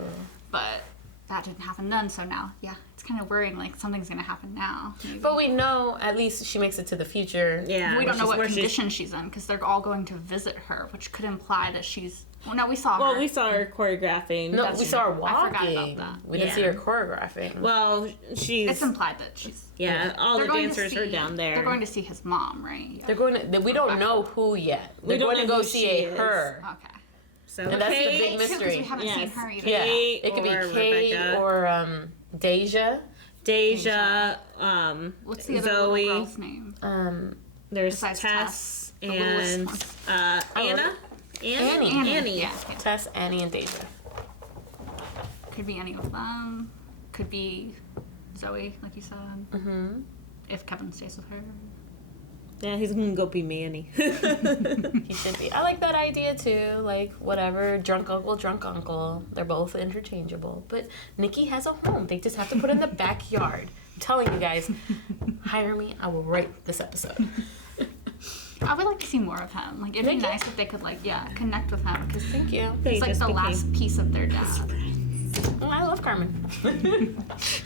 But that didn't happen then, so now, it's kind of worrying, like, something's going to happen now. Maybe. But we know at least she makes it to the future. Yeah. We don't know what condition she's in, because they're all going to visit her, which could imply that she's... Well, no, we saw her. Well, we saw her choreographing. No, we saw her walking. I forgot about that. We didn't see her choreographing. Well, It's implied that she's... Yeah, all the dancers are down there. They're going to see his mom, right? Yeah. They're going to... We don't know who yet. They're going to go see her. Okay. So And that's the Kate, big mystery. We haven't seen her either. Yeah. Kate It could be or Kate Rebecca. or Deja. Deja, What's the other Zoe. little girl's name? There's Besides Tess the littlest and one. Anna. Annie. Yeah. Tess, Annie, and Deja. Could be any of them. Could be Zoe, like you said. Mm-hmm. If Kevin stays with her. Yeah, he's gonna go be Manny. He should be. I like that idea too. Like, whatever, drunk uncle. They're both interchangeable. But Nikki has a home. They just have to put it in the backyard. I'm telling you guys, hire me. I will write this episode. I would like to see more of him. Like, it'd be nice if they could, like, connect with him. Because Thank you. he's like the last piece of their dad. Oh, I love Carmen.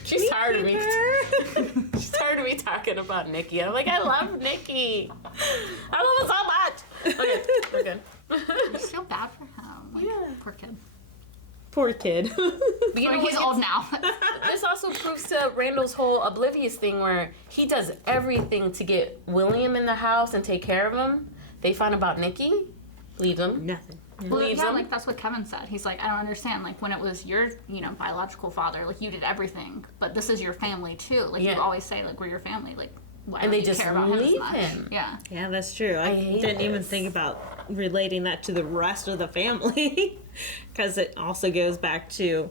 She's tired of me. She's tired of me talking about Nikki. I'm like, I love Nikki. I love her so much. Okay, we're good. I just feel bad for him. Like, Yeah. poor kid. Poor kid. But you I know mean, he's what? old now. This also proves to Randall's whole oblivious thing where he does everything to get William in the house and take care of him. They find about Nikki, leave him. Nothing. Well, Leaves yeah, him. like that's what Kevin said. He's like, I don't understand. Like when it was your, biological father, like you did everything, but this is your family too. Like Yeah. you always say, like we're your family. Like why And don't they you just care about leave him? As much? him. Yeah. Yeah, that's true. I hate didn't even this. think about relating that to the rest of the family. Because it also goes back to,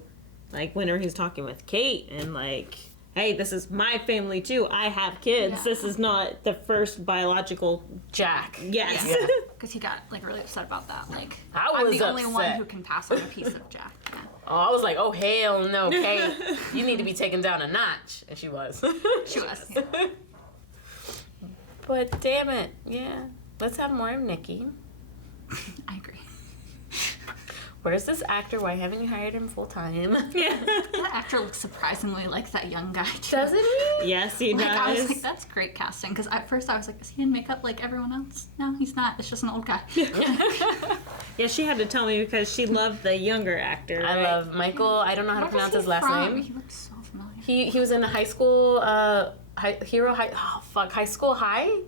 like, whenever he's talking with Kate and, like, hey, this is my family too. I have kids. Yeah. This is not the first biological. Jack. Yes. Yeah. Because he got like really upset about that. Like I I'm was the only one upset. who can pass on a piece of Jack. Yeah. Oh, I was like, oh, hell no, Kate. You need to be taken down a notch. And she was. She was. Yeah. But damn it. Yeah. Let's have more of Nikki. I agree. Where's this actor? Why haven't you hired him full time? Yeah. That actor looks surprisingly like that young guy. Too. Doesn't he? Yes, he Like, I was does. like, that's great casting. Because at first I was like, is he in makeup like everyone else? No, he's not. It's just an old guy. Yeah, she had to tell me because she loved the younger actor. I right? love Michael. I don't know how to Where pronounce is his he last from? name. He looks so familiar. He was in a high school, high school high?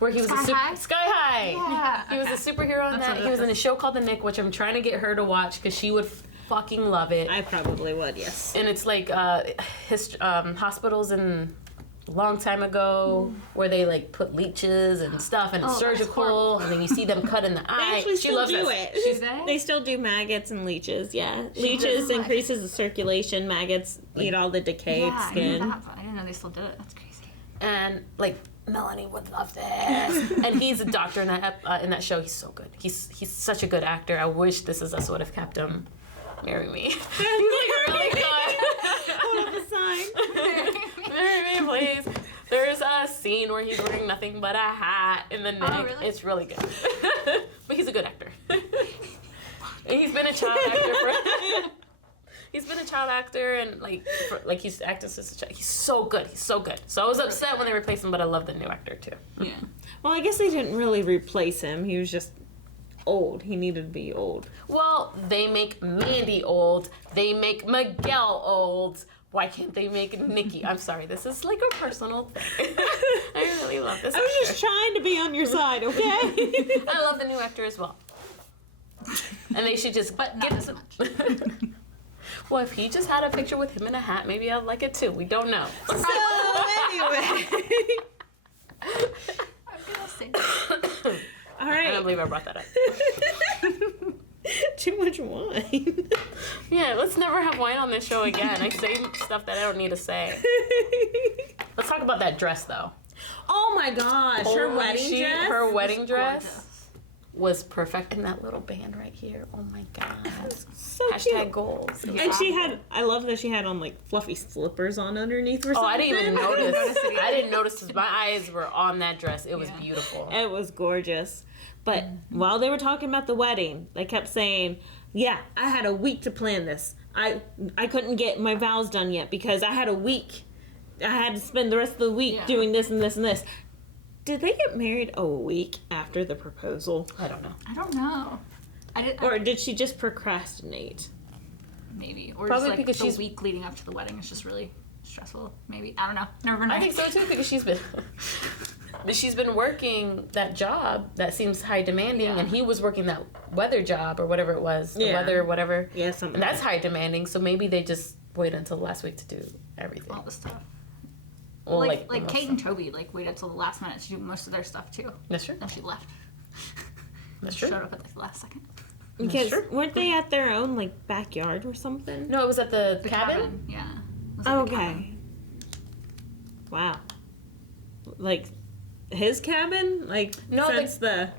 Where he was Sky High? Sky High. Yeah, He was a okay. superhero in That's that. what He was it in a is. show called The Nick, which I'm trying to get her to watch because she would fucking love it. I probably would, yes. And it's like hospitals in a long time ago where they like put leeches and stuff and it's Oh, that's surgical horrible. and then you see them cut in the They eye. actually She still loves do that. it. Do they? They still do maggots and leeches, yeah. does Leeches what? increases the circulation. Maggots eat all the decayed Yeah, I knew skin. that, but I didn't know they still did it. That's crazy. And like Melanie would love this. And he's a doctor in that show. He's so good. He's such a good actor. I wish This Is Us would have kept him. Marry me. He's like really good. Hold up a sign. Marry me, please. There's a scene where he's wearing nothing but a hat in the neck. Oh, really? It's really good. But he's a good actor. And he's been a child actor for. He's been a child actor and he's acted since a child. He's so good. He's so good. So I was upset when they replaced him, but I love the new actor too. Yeah. Well, I guess they didn't really replace him. He was just old. He needed to be old. Well, they make Mandy old. They make Miguel old. Why can't they make Nikki? I'm sorry, this is like a personal thing. I really love this I was actor. just trying to be on your side, okay? I love the new actor as well. And they should just But not get as some- much. Well, if he just had a picture with him in a hat, maybe I'd like it too. We don't know. So, anyway. I'm gonna say that. All I don't right. believe I brought that up. Too much wine. Yeah, let's never have wine on this show again. I say stuff that I don't need to say. Let's talk about that dress though. Oh my gosh, her Holy wedding shit, dress? Her wedding dress Gorgeous. was perfect. And that little band right here. Oh my god. So Hashtag cute. goals. And she had, I love that she had on like fluffy slippers on underneath or something. Oh, I didn't even notice. notice it either. I didn't notice 'cause my eyes were on that dress. It was Yeah. beautiful. It was gorgeous. But while they were talking about the wedding, they kept saying, yeah, I had a week to plan this. I couldn't get my vows done yet because I had a week. I had to spend the rest of the week Yeah. doing this and this and this. Did they get married a week after the proposal? I don't know. I don't know. Or did she just procrastinate? Maybe. Or Probably just like because the she's- week leading up to the wedding is just really stressful. Maybe. I don't know. Never know. I think so too because she's been. But she's been working that job that seems high demanding, and he was working that weather job or whatever it was. The weather, whatever. Yeah, something. And that's high demanding, so maybe they just wait until the last week to do everything. All the stuff. Well, like Kate and Toby waited till the last minute to do most of their stuff too. That's true. Then she left. That's true. Showed up at the last second. Because weren't they at their own backyard or something? No, it was at the cabin. Yeah. Okay. Wow. His cabin? No, since the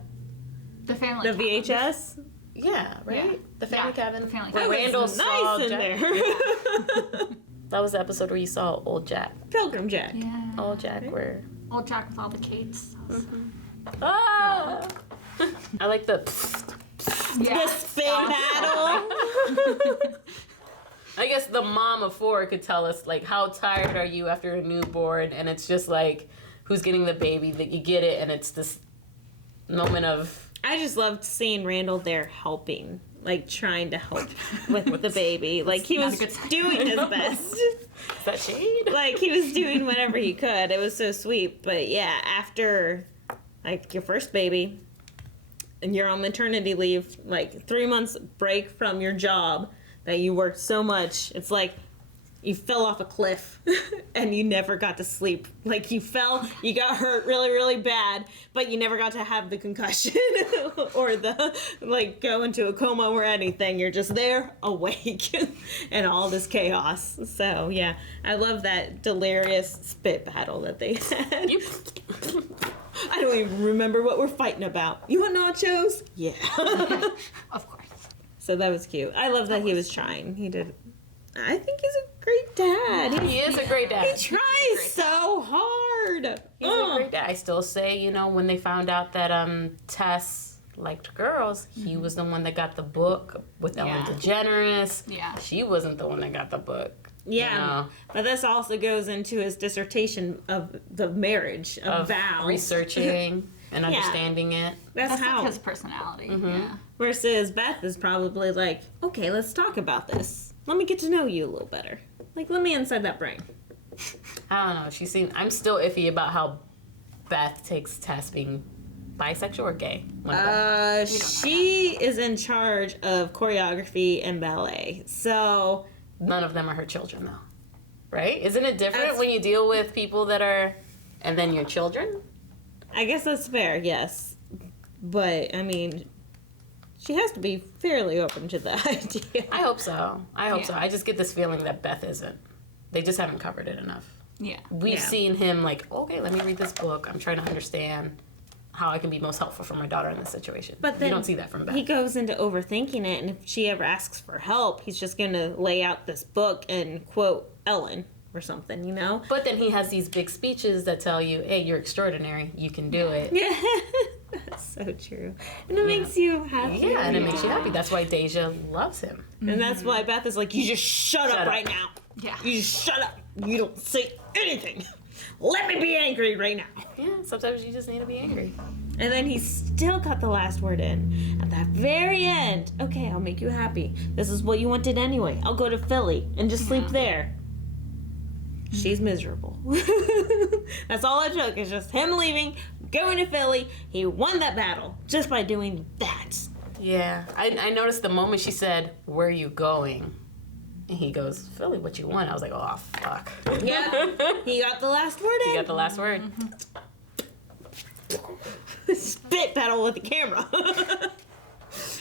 family. The VHS? Yeah, right? Yeah. The family cabin. The family Where cabin. Randall saw nice in Jack. there. That was the episode where you saw old Jack. Pilgrim Jack. Yeah. Old Jack where... Old Jack with all the Kates. Ah! I like the... The spin battle. I guess the mom of 4 could tell us, how tired are you after a newborn? And it's just who's getting the baby, that you get it, and it's this moment of... I just loved seeing Randall there helping, trying to help with the baby. He was doing his best. Is that shade? He was doing whatever he could. It was so sweet. But yeah, after, your first baby, and you're on maternity leave, 3 months break from your job that you worked so much, it's you fell off a cliff and you never got to sleep. You fell, you got hurt really, really bad, but you never got to have the concussion or the, go into a coma or anything. You're just there, awake, and all this chaos. So, yeah, I love that delirious spit battle that they had. I don't even remember what we're fighting about. You want nachos? Yeah. Of course. So that was cute. I love that he was trying. He did. I think he's a great dad. He is a great dad. He tries so hard. He's a great dad. I still say, when they found out that Tess liked girls, he was the one that got the book with Ellen DeGeneres. Yeah. She wasn't the one that got the book. Yeah, but this also goes into his dissertation of the marriage of vows. Researching and understanding it. That's how his personality. Yeah. Versus Beth is probably okay, let's talk about this. Let me get to know you a little better. Let me inside that brain. I don't know. I'm still iffy about how Beth takes Tess being bisexual or gay. She is in charge of choreography and ballet. So none of them are her children, though. Right? Isn't it different when you deal with people that are, and then your children? I guess that's fair, yes. But, she has to be fairly open to the idea. I hope so. I just get this feeling that Beth isn't. They just haven't covered it enough. Yeah. We've seen him okay, let me read this book. I'm trying to understand how I can be most helpful for my daughter in this situation. But then you don't see that from Beth. He goes into overthinking it, and if she ever asks for help, he's just going to lay out this book and quote Ellen or something, But then he has these big speeches that tell you, hey, you're extraordinary. You can do it. Yeah. That's so true. And it makes you happy. Yeah, and it makes you happy. That's why Deja loves him. And that's why Beth is you just shut up right now. Yeah. You just shut up. You don't say anything. Let me be angry right now. Yeah, sometimes you just need to be angry. And then he still got the last word in. At that very end, okay, I'll make you happy. This is what you wanted anyway. I'll go to Philly and just sleep there. She's miserable. That's all it took. It's just him leaving, going to Philly. He won that battle just by doing that. Yeah. I noticed the moment she said, where are you going? And he goes, Philly, what you want? I was like, oh, fuck. Yeah. He got the last word in. He got the last word. Spit battle with the camera.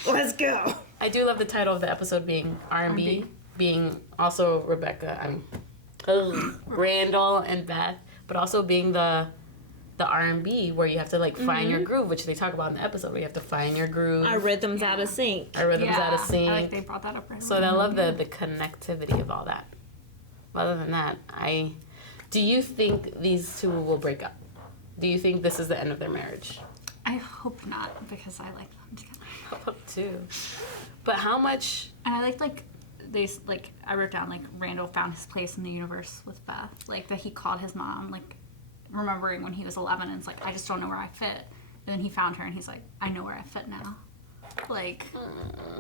Let's go. I do love the title of the episode being R&B, being also Randall and Beth, but also being the R&B where you have to find your groove, which they talk about in the episode where you have to find your groove. Our rhythm's out of sync. Our rhythm's out of sync. I like they brought that up right So I love the connectivity of all that. Other than that, do you think these two will break up? Do you think this is the end of their marriage? I hope not, because I like them together. I hope too. But how much? And I liked I wrote down Randall found his place in the universe with Beth, that he called his mom, remembering when he was 11, and it's I just don't know where I fit. And then he found her, and he's I know where I fit now.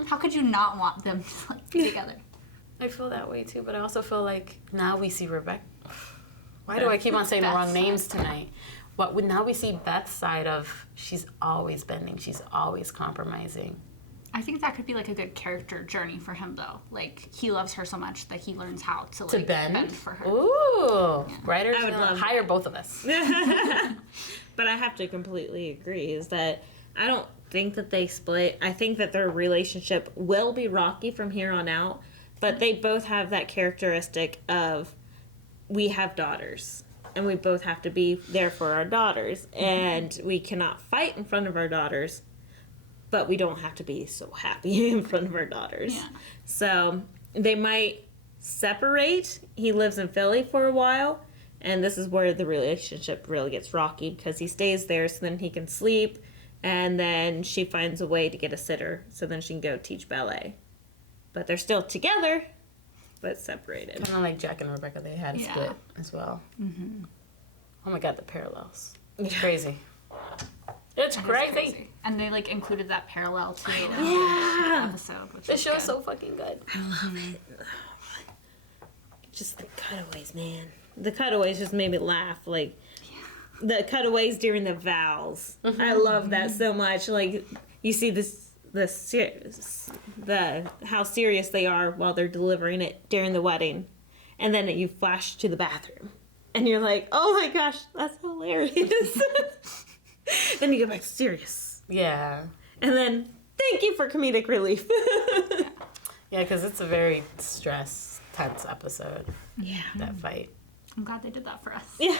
How could you not want them to be together? I feel that way too, but I also feel now we see Rebecca. Why do I keep on saying the wrong names tonight? now we see Beth's side of she's always bending, she's always compromising. I think that could be like a good character journey for him, though. Like, he loves her so much that he learns how to bend for her. Ooh, writers, I would love hire both of us. But I have to completely agree is that I don't think that they split. I think that their relationship will be rocky from here on out, but they both have that characteristic of we have daughters and we both have to be there for our daughters, and we cannot fight in front of our daughters, but we don't have to be so happy in front of our daughters. Yeah. So they might separate. He lives in Philly for a while, and this is where the relationship really gets rocky because he stays there so then he can sleep, and then she finds a way to get a sitter so then she can go teach ballet. But they're still together, but separated. Kind of like Jack and Rebecca, they had a split as well. Mm-hmm. Oh my God, the parallels. It's crazy. It's crazy. And they like included that parallel to Yeah. the episode, which The is show's good. so fucking good. I love it. Just the cutaways, man. The cutaways just made me laugh. Like, the cutaways during the vows. I love that so much. Like, you see how serious they are while they're delivering it during the wedding, and then you flash to the bathroom, and you're like, "Oh my gosh, that's hilarious!" Then you go back to serious, Yeah. and then thank you for comedic relief. Yeah, because it's a very tense episode. Yeah, That fight. I'm glad they did that for us. yeah.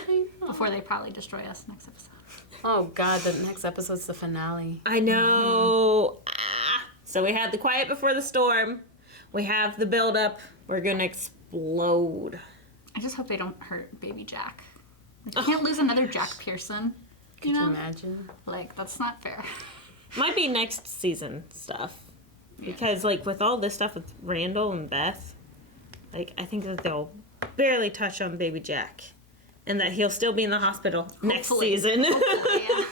Before they probably destroy us next episode. Oh God, the next episode's the finale. I know. So we had the quiet before the storm. We have the build up. We're gonna explode. I just hope they don't hurt baby Jack. Like, you can't lose another Jack Pearson. Could you imagine? Like, that's not fair. Might be next season stuff. Because, like, with all this stuff with Randall and Beth, like, I think that they'll barely touch on baby Jack. And that he'll still be in the hospital next season. Hopefully, yeah.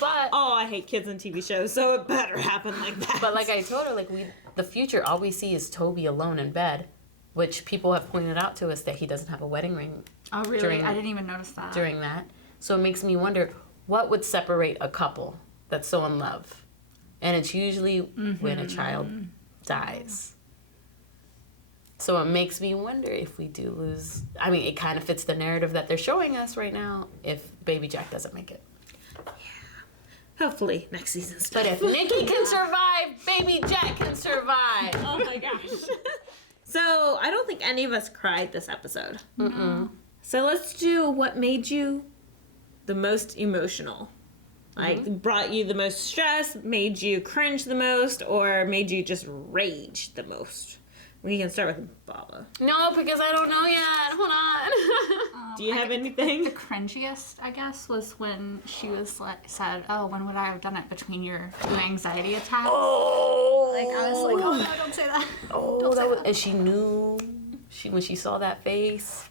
But Oh, I hate kids in TV shows, so it better happen like that. But like I told her, like the future, all we see is Toby alone in bed, which people have pointed out to us that he doesn't have a wedding ring Oh, really? During- I didn't even notice that. during that. So it makes me wonder what would separate a couple that's so in love, and it's usually when a child dies. So it makes me wonder if we do lose. I mean, it kind of fits the narrative that they're showing us right now. If baby Jack doesn't make it. Hopefully, next season stuff. But if Nikki can survive, baby Jack can survive. Oh my gosh. So, I don't think any of us cried this episode. No. So, let's do what made you the most emotional. Like, brought you the most stress, made you cringe the most, or made you just rage the most. We can start with Baba. No, because I don't know yet. Hold on. Do you have The anything? cringiest, I guess, was when she was like, said, "Oh, when would I have done it between your anxiety attacks?" Oh. Like, I was like, "Oh no, don't say that." Oh, Don't say that was, that. and she knew. When she saw that face.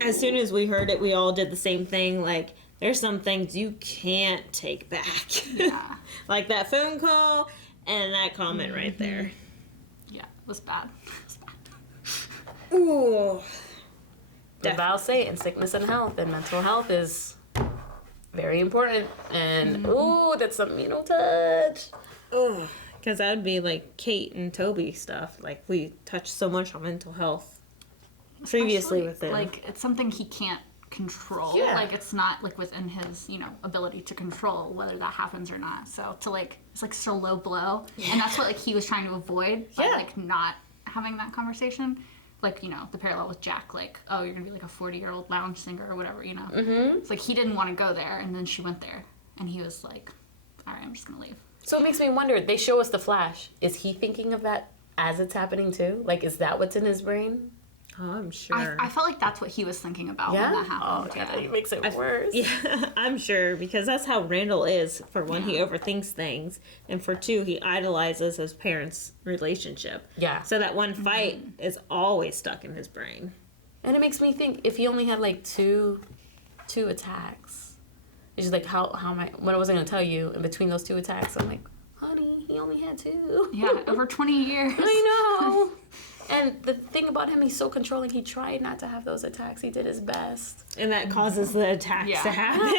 As soon as we heard it, we all did the same thing. Like, there's some things you can't take back. Yeah. Like that phone call and that comment right there. Yeah, it was bad. It was bad. Ooh. The vows say in sickness and health, and mental health is very important. And ooh, that's a mean touch. Ugh. Because that would be like Kate and Toby stuff. Like, we touched so much on mental health previously Especially, with them. like, it's something he can't control. Yeah. Like, it's not like within his, ability to control whether that happens or not. So to like, it's like so low blow, and that's what like he was trying to avoid by Yeah. like not having that conversation. Like, the parallel with Jack, like, oh, you're gonna be like a 40-year-old lounge singer or whatever, Mm-hmm. It's like he didn't want to go there, and then she went there, and he was like, all right, I'm just gonna leave. So it makes me wonder, they show us the flash. Is he thinking of that as it's happening too? Like, is that what's in his brain? Oh, I'm sure. I felt like that's what he was thinking about Yeah? when that happened. Oh, God, that makes it worse. Yeah, I'm sure, because that's how Randall is. For one, he overthinks things, and for two, he idolizes his parents' relationship. Yeah. So that one fight is always stuck in his brain. And it makes me think, if he only had like two attacks, it's just like, how am I, what was I going to tell you in between those two attacks? I'm like, honey, he only had two. Yeah, over 20 years. I know. And the thing about him, he's so controlling. He tried not to have those attacks. He did his best. And that causes the attacks to happen.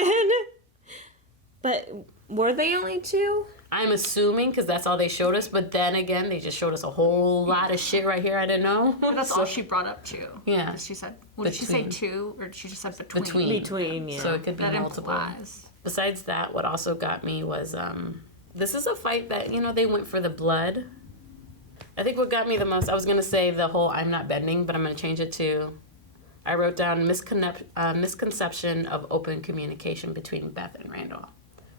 But were they only 2? I'm assuming because that's all they showed us. But then again, they just showed us a whole lot of shit right here I didn't know. But that's all she brought up too. Yeah. She said, well, did she say 2 or did she just say between? Between, yeah. So it could be That multiple. implies. Besides that, what also got me was this is a fight that, they went for the blood. I think what got me the most, I was going to say the whole I'm not bending, but I'm going to change it to, I wrote down misconception of open communication between Beth and Randall.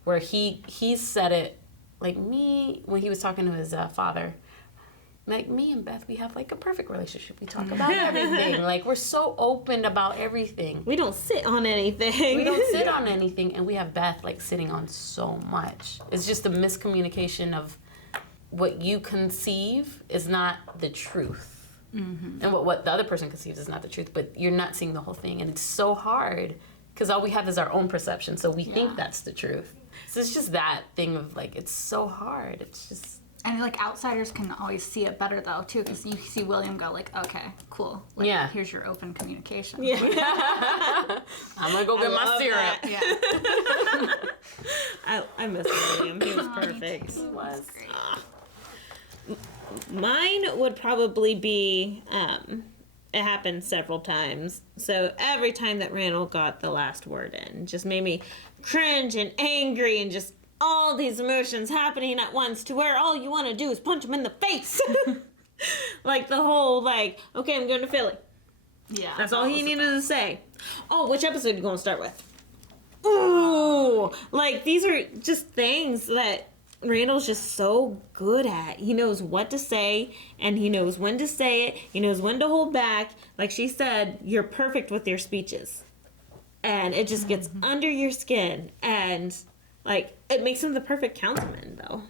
Where he said it, like me, when he was talking to his father, like me and Beth, we have like a perfect relationship. We talk about everything. Like we're so open about everything. We don't sit on anything. We don't sit on anything, and we have Beth like sitting on so much. It's just a miscommunication of what you conceive is not the truth, and what the other person conceives is not the truth. But you're not seeing the whole thing, and it's so hard because all we have is our own perception, so we think that's the truth. So it's just that thing of like it's so hard. It's just. And like outsiders can always see it better though too, because you see William go like, okay, cool. Like, here's your open communication. Yeah. I'm gonna go get my syrup. Yeah. I miss William. He was perfect. He was. Great. Mine would probably be, it happened several times. So every time that Randall got the last word in, just made me cringe and angry and just all these emotions happening at once to where all you want to do is punch him in the face. Like the whole, like, okay, I'm going to Philly. Yeah. That's all he needed to say. Oh, which episode are you going to start with? Ooh, like these are just things that Randall's just so good at. He knows what to say, and he knows when to say it. He knows when to hold back. Like she said, you're perfect with your speeches. And it just gets under your skin. And, like, it makes him the perfect councilman, though.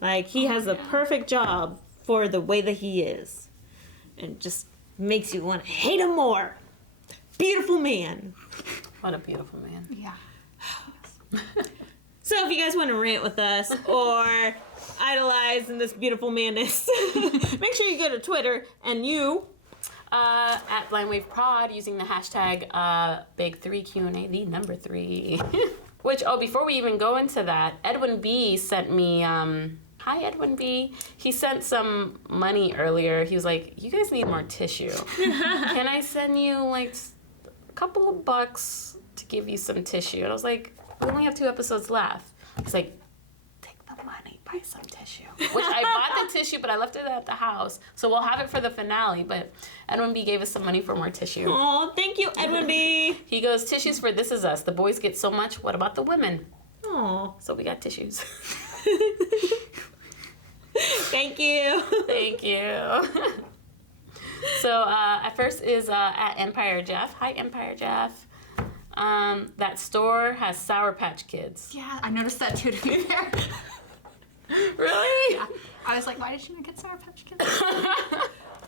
Like, he has the perfect job for the way that he is. And just makes you want to hate him more. Beautiful man. What a beautiful man. Yeah. So if you guys want to rant with us or idolize in this beautiful madness, make sure you go to Twitter and you... at BlindWaveProd using the hashtag Big3Q&A, the number 3. Which, before we even go into that, Edwin B sent me... Hi, Edwin B. He sent some money earlier. He was like, you guys need more tissue. Can I send you, like, a couple of bucks to give you some tissue? And I was like... We only have 2 episodes left. He's like, take the money, buy some tissue. Which I bought the tissue, but I left it at the house. So we'll have it for the finale. But Edwin B gave us some money for more tissue. Oh, thank you, Edwin B. He goes, tissues for This Is Us. The boys get so much. What about the women? Oh, So we got tissues. thank you. Thank you. So at first is at Empire Jeff. Hi, Empire Jeff. That store has Sour Patch Kids. Yeah, I noticed that too, to be fair. Really? Yeah. I was like, why did she not get Sour Patch Kids?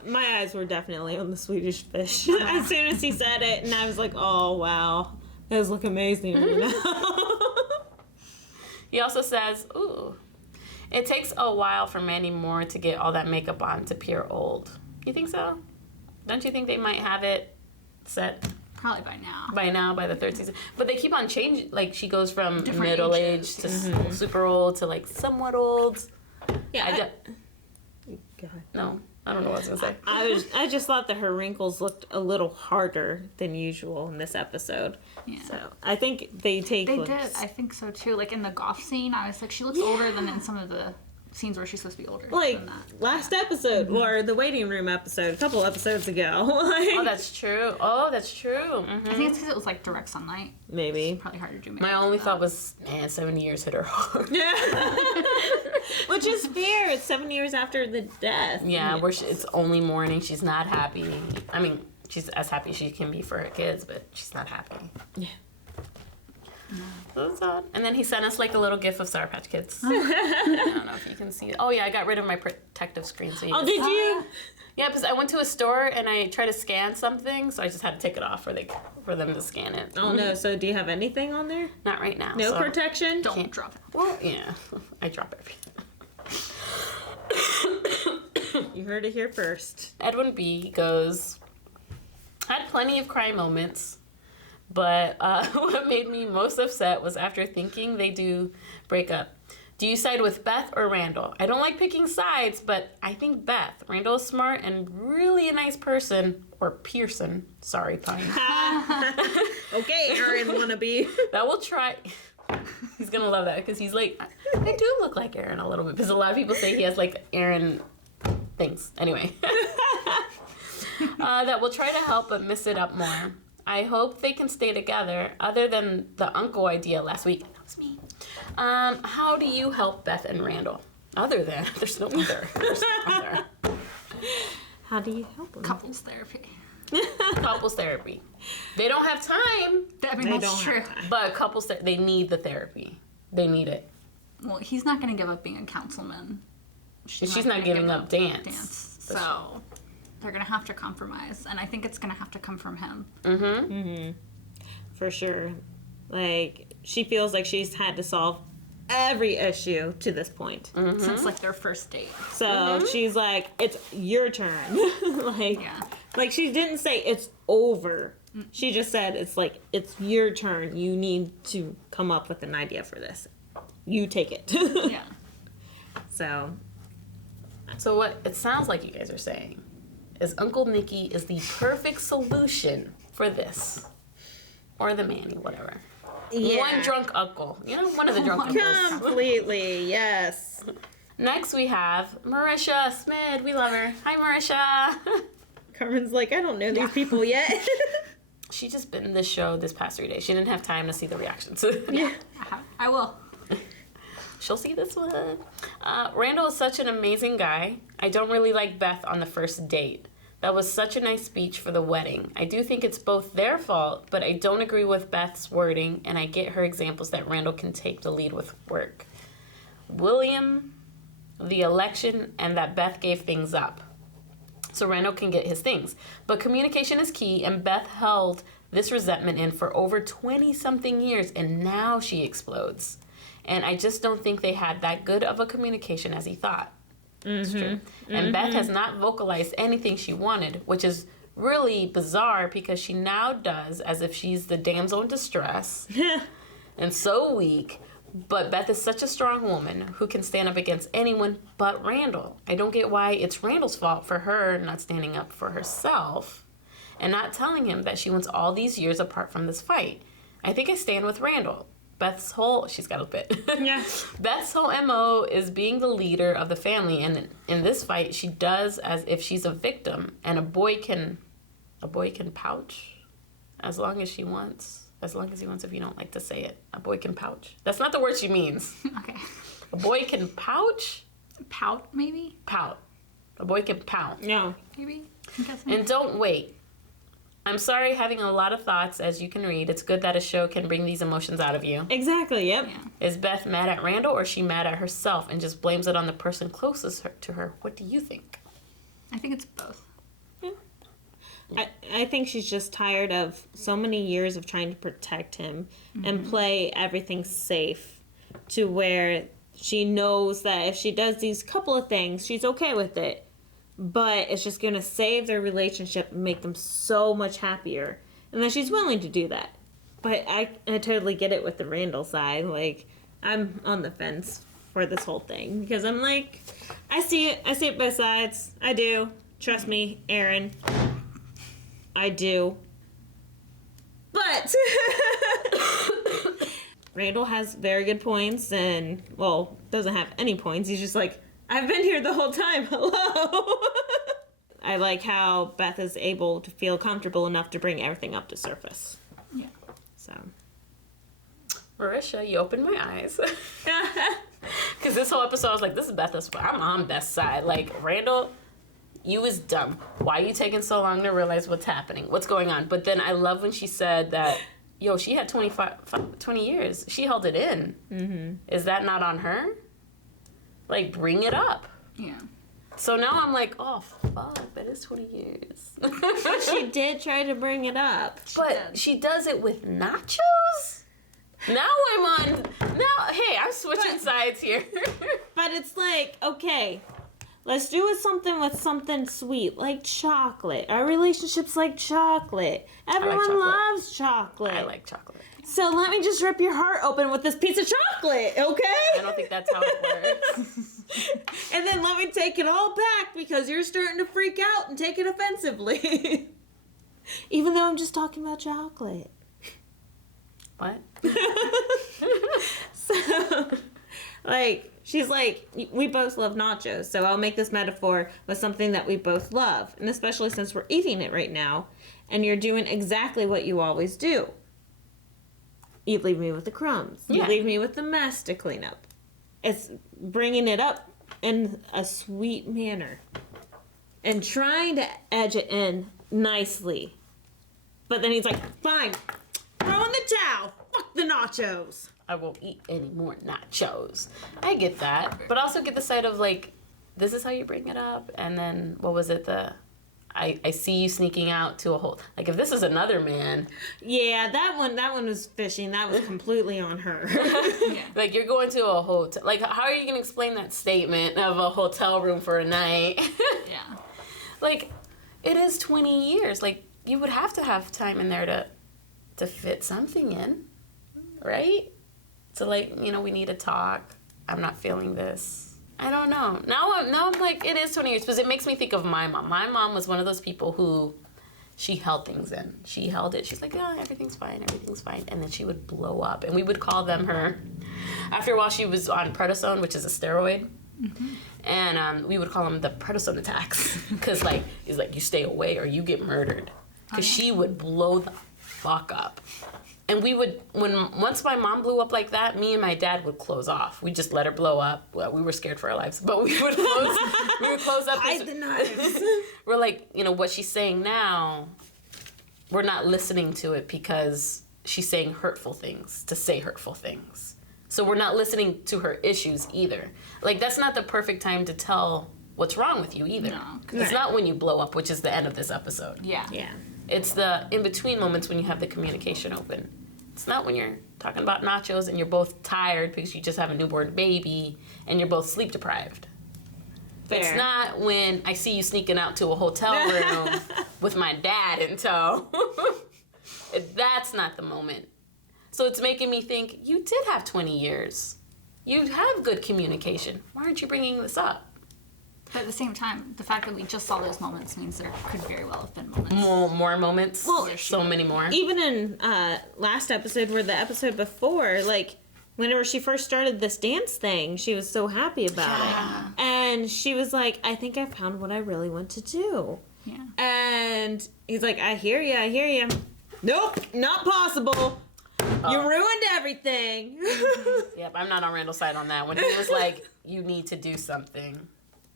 My eyes were definitely on the Swedish fish as soon as he said it, and I was like, oh, wow. Those look amazing right now. He also says, ooh, it takes a while for Mandy Moore to get all that makeup on to appear old. You think so? Don't you think they might have it set Probably by now. by the 3rd season? But they keep on changing. Like, she goes from Different middle ages. age to super old to, like, somewhat old. Yeah. God. No, I don't know what I was going to say. I just thought that her wrinkles looked a little harder than usual in this episode. Yeah. So I think they take. They did. I think so too. Like in the golf scene, I was like, she looks older than in some of the scenes where she's supposed to be older. Like than that. last episode or the waiting room episode, a couple episodes ago. Oh, that's true. Mm-hmm. I think it's because it was like direct sunlight. Maybe. Probably harder to do. My only thought was, man, 70 years hit her hard. Which is fair. It's 7 years after the death. Yeah, where it's only morning. She's not happy. I mean, she's as happy as she can be for her kids, but she's not happy. Yeah. So that's odd. And then he sent us like a little gif of Sour Patch Kids. I don't know if you can see it. Oh yeah, I got rid of my protective screen. So you Oh, can did you? Yeah, because I went to a store and I tried to scan something, so I just had to take it off for them to scan it. Oh no. So do you have anything on there? Not right now. No so. protection? Don't drop it. Well, yeah, I drop everything. You heard it here first. Edwin B goes, had plenty of cry moments, but what made me most upset was after thinking they do break up. Do you side with Beth or Randall? I don't like picking sides, but I think Beth. Randall is smart and really a nice person. Or Pearson. Sorry, pun. Okay, Aaron wannabe. That will try. He's gonna love that because he's like, I do look like Aaron a little bit. Because a lot of people say he has like Aaron things. Anyway. That will try to help but miss it up more. I hope they can stay together other than the uncle idea last week. That was me. How do you help Beth and Randall? Other than, there's no other. There's no other. How do you help them? Couples therapy. Couples therapy. They don't have time, I mean, They that's don't true. have time. but couples, they need the therapy. They need it. Well, he's not going to give up being a councilman. She's not gonna giving give up dance. So they're going to have to compromise. And I think it's going to have to come from him. Mm-hmm. For sure. Like, she feels like she's had to solve every issue to this point. Since, like, their first date. So she's like, it's your turn. Like, Yeah. like she didn't say it's over. She just said it's like, it's your turn. You need to come up with an idea for this. You take it. Yeah. So, So what it sounds like you guys are saying is Uncle Nicky is the perfect solution for this. Or the Manny, whatever. yeah. One drunk uncle. You know, one of the drunk uncles. Completely, yes. Next we have Marisha Smid. We love her. Hi, Marisha. Carmen's like, I don't know these people yet. She just been in this show this past 3 days. She didn't have time to see the reactions. Yeah. I will. She'll see this one. Randall is such an amazing guy. I don't really like Beth on the first date. That was such a nice speech for the wedding. I do think it's both their fault, but I don't agree with Beth's wording, and I get her examples that Randall can take the lead with work. William, the election, and that Beth gave things up. So Randall can get his things. But communication is key, and Beth held this resentment in for over 20-something years, and now she explodes. And I just don't think they had that good of a communication as he thought. It's true. And Beth has not vocalized anything she wanted, which is really bizarre because she now does as if she's the damsel in distress and so weak. But Beth is such a strong woman who can stand up against anyone but Randall. I don't get why it's Randall's fault for her not standing up for herself and not telling him that she wants all these years apart from this fight. I think I stand with Randall. Beth's whole, she's got a bit. Yeah. Beth's whole MO is being the leader of the family, and in this fight, she does as if she's a victim, and a boy can pouch as long as he wants, if you don't like to say it. A boy can pouch. That's not the word she means. Okay. A boy can pouch? Pout, maybe? Pout. A boy can pout. No. Maybe? I'm guessing. And don't wait. I'm sorry, having a lot of thoughts, as you can read. It's good that a show can bring these emotions out of you. Exactly, yep. Yeah. Is Beth mad at Randall, or is she mad at herself and just blames it on the person closest to her? What do you think? I think it's both. I think she's just tired of so many years of trying to protect him and play everything safe to where she knows that if she does these couple of things, she's okay with it. But it's just going to save their relationship and make them so much happier. And then she's willing to do that. But I totally get it with the Randall side. Like, I'm on the fence for this whole thing. Because I'm like, I see it both sides. I do. Trust me, Aaron. I do. But Randall has very good points and, well, doesn't have any points. He's just like, I've been here the whole time. Hello. I like how Beth is able to feel comfortable enough to bring everything up to surface. Yeah. So. Marisha, you opened my eyes. Because this whole episode, I was like, this is Beth's. I'm on Beth's side. Like, Randall, you was dumb. Why are you taking so long to realize what's happening? What's going on? But then I love when she said that, yo, she had 20 years. She held it in. Mm-hmm. Is that not on her? Like, bring it up. Yeah. So now I'm like, oh, fuck, that is 20 years. She did try to bring it up. But she does it with nachos? Now hey, I'm switching sides here. But it's like, okay, Let's do it something with something sweet, like chocolate. Our relationship's like chocolate. Everyone chocolate. loves chocolate. I like chocolate. So let me just rip your heart open with this piece of chocolate, okay? I don't think that's how it works. And then let me take it all back because you're starting to freak out and take it offensively. Even though I'm just talking about chocolate. What? So, like, she's like, we both love nachos, so I'll make this metaphor with something that we both love. And especially since we're eating it right now, and you're doing exactly what you always do. You leave me with the crumbs. You Yeah. leave me with the mess to clean up. It's bringing it up in a sweet manner. And trying to edge it in nicely. But then he's like, fine, throw in the towel. Fuck the nachos. I won't eat any more nachos. I get that. But I also get the side of, like, this is how you bring it up. And then, what was it? I see you sneaking out to a hole. Like, if this is another man. Yeah, that one was fishing. That was completely on her. Like, you're going to a hotel. Like, how are you going to explain that statement of a hotel room for a night? Yeah. Like, it is 20 years. Like, you would have to have time in there to fit something in, right? So, like, you know, we need to talk. I'm not feeling this. I don't know. Now I'm like, it is 20 years, because it makes me think of my mom. My mom was one of those people who, she held things in. She held it. She's like, oh, everything's fine. And then she would blow up. And we would call them her, after a while she was on prednisone, which is a steroid. Mm-hmm. And we would call them the prednisone attacks. Because, like, it's like, you stay away or you get murdered. Because she would blow the fuck up. And we would, once my mom blew up like that, me and my dad would close off. We just let her blow up. Well, we were scared for our lives, but we would close up. Hide the knives. We're like, you know, what she's saying now, we're not listening to it because she's saying hurtful things to say hurtful things. So we're not listening to her issues either. Like, that's not the perfect time to tell what's wrong with you either. No. It's not when you blow up, which is the end of this episode. Yeah. Yeah. It's the in-between moments when you have the communication open. It's not when you're talking about nachos and you're both tired because you just have a newborn baby and you're both sleep deprived. Fair. It's not when I see you sneaking out to a hotel room with my dad in tow. That's not the moment. So it's making me think, you did have 20 years. You have good communication. Why aren't you bringing this up? But at the same time, the fact that we just saw those moments means there could very well have been moments. More moments. Well, so many more. Even in last episode, or the episode before, like, whenever she first started this dance thing, she was so happy about it. And she was like, I think I found what I really want to do. Yeah. And he's like, I hear you. Nope, not possible. You ruined everything. Yep, I'm not on Randall's side on that. When he was like, you need to do something.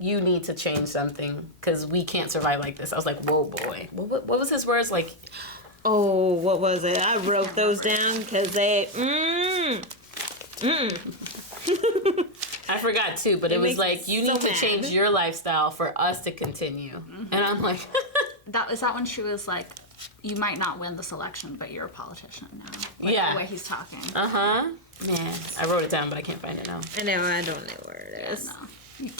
You need to change something because we can't survive like this. I was like, whoa, boy. What was his words? Like, Oh, what was it? I wrote those down because they, I forgot too, but it was makes me like, you so need to mad. change your lifestyle for us to continue. Mm-hmm. And I'm like, Is that when she was like, you might not win this election, but you're a politician now. Like, Yeah. the way he's talking. uh-huh. Man, I wrote it down, but I can't find it now. I know, I don't know where it is. No.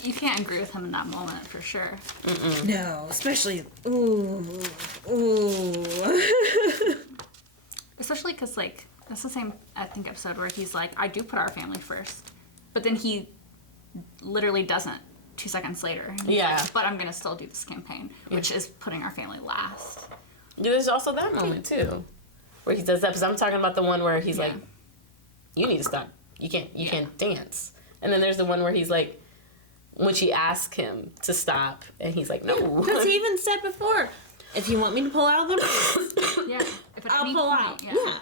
You can't agree with him in that moment, for sure. No, especially, ooh. Especially because, like, that's the same, I think, episode where he's like, I do put our family first. But then he literally doesn't 2 seconds later. He's Yeah. like, but I'm going to still do this campaign, which is putting our family last. Yeah, there's also that moment too, where he does that. Because I'm talking about the one where he's like, you need to stop. You can't dance. And then there's the one where he's like, when she asks him to stop, and he's like, no. Because he even said before, if you want me to pull out of the race, Yeah. If at I'll any pull point, out. Yeah.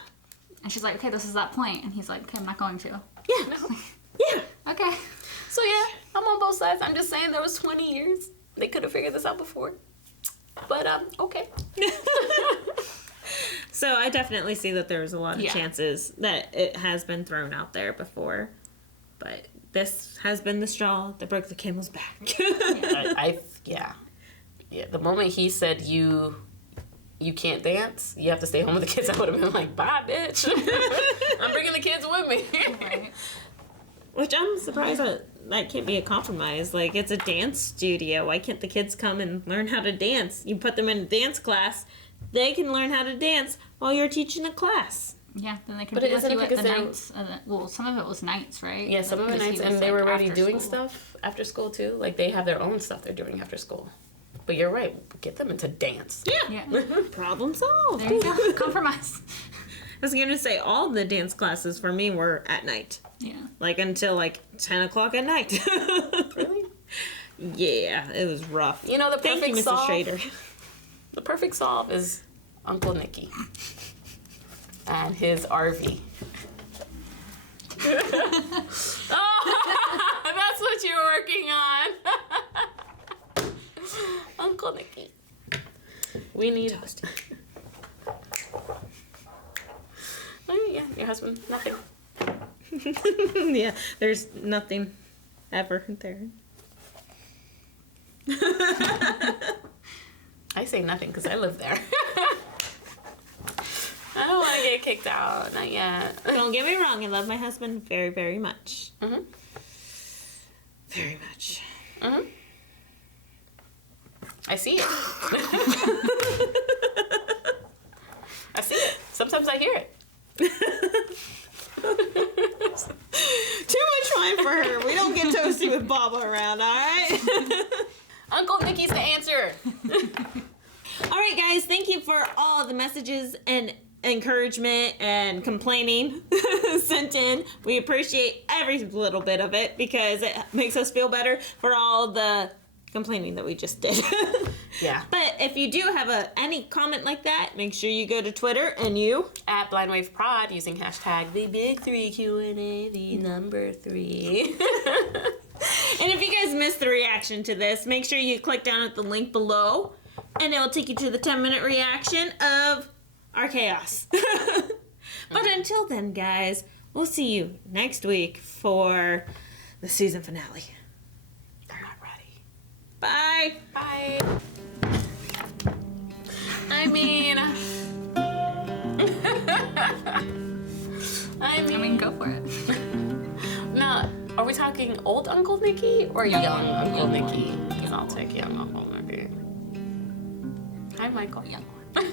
And she's like, okay, this is that point. And he's like, okay, I'm not going to. Yeah. Yeah. Okay. So yeah, I'm on both sides. I'm just saying there was 20 years. They could have figured this out before. But okay. So I definitely see that there's a lot of Yeah. chances that it has been thrown out there before. But this has been the straw that broke the camel's back. Yeah. The moment he said you can't dance, you have to stay home with the kids, I would have been like, bye, bitch. I'm bringing the kids with me. Right. Which I'm surprised that can't be a compromise. Like, it's a dance studio. Why can't the kids come and learn how to dance? You put them in a dance class, they can learn how to dance while you're teaching a class. Yeah, then they can But be it with isn't you at because the they're- nights. Well, some of it was nights, right? Yeah, some of the Because he nights, was, and they like, were already after doing school. stuff after school too. Like they have their own stuff they're doing after school. But you're right. Get them into dance. Yeah. Yeah. Problem solved. There you go. Compromise. I was going to say, all the dance classes for me were at night. Yeah. Like, until, like, 10 o'clock at night. Really? Yeah, it was rough. You know the perfect Thank you, Mrs. solve. Schrader. The perfect solve is Uncle Nicky and his RV. Oh, that's what you're working on. Uncle Nicky. We need. Oh, yeah, your husband, nothing. Yeah, there's nothing ever there. I say nothing because I live there. I don't want to get kicked out, not yet. Don't get me wrong, I love my husband very, very much. Mhm. Very much. Mhm. I see it. I see it. Sometimes I hear it. Too much wine for her. We don't get toasty with Baba around, alright? Uncle Nicky's the answer. Alright, guys, thank you for all the messages and encouragement and complaining sent in. We appreciate every little bit of it because it makes us feel better for all the complaining that we just did. Yeah. But if you do have any comment like that, make sure you go to Twitter and you At Blind Wave Prod using hashtag the big 3 Q&A, the number 3. And if you guys missed the reaction to this, make sure you click down at the link below and it will take you to the 10-minute reaction of our chaos. But until then, guys, we'll see you next week for the season finale. They're not ready. Bye. Bye. I mean, I mean, go for it. no. Are we talking old Uncle Nicky or young Uncle Nicky? Because I'll take young Uncle Nicky. Hi, Michael. Young one.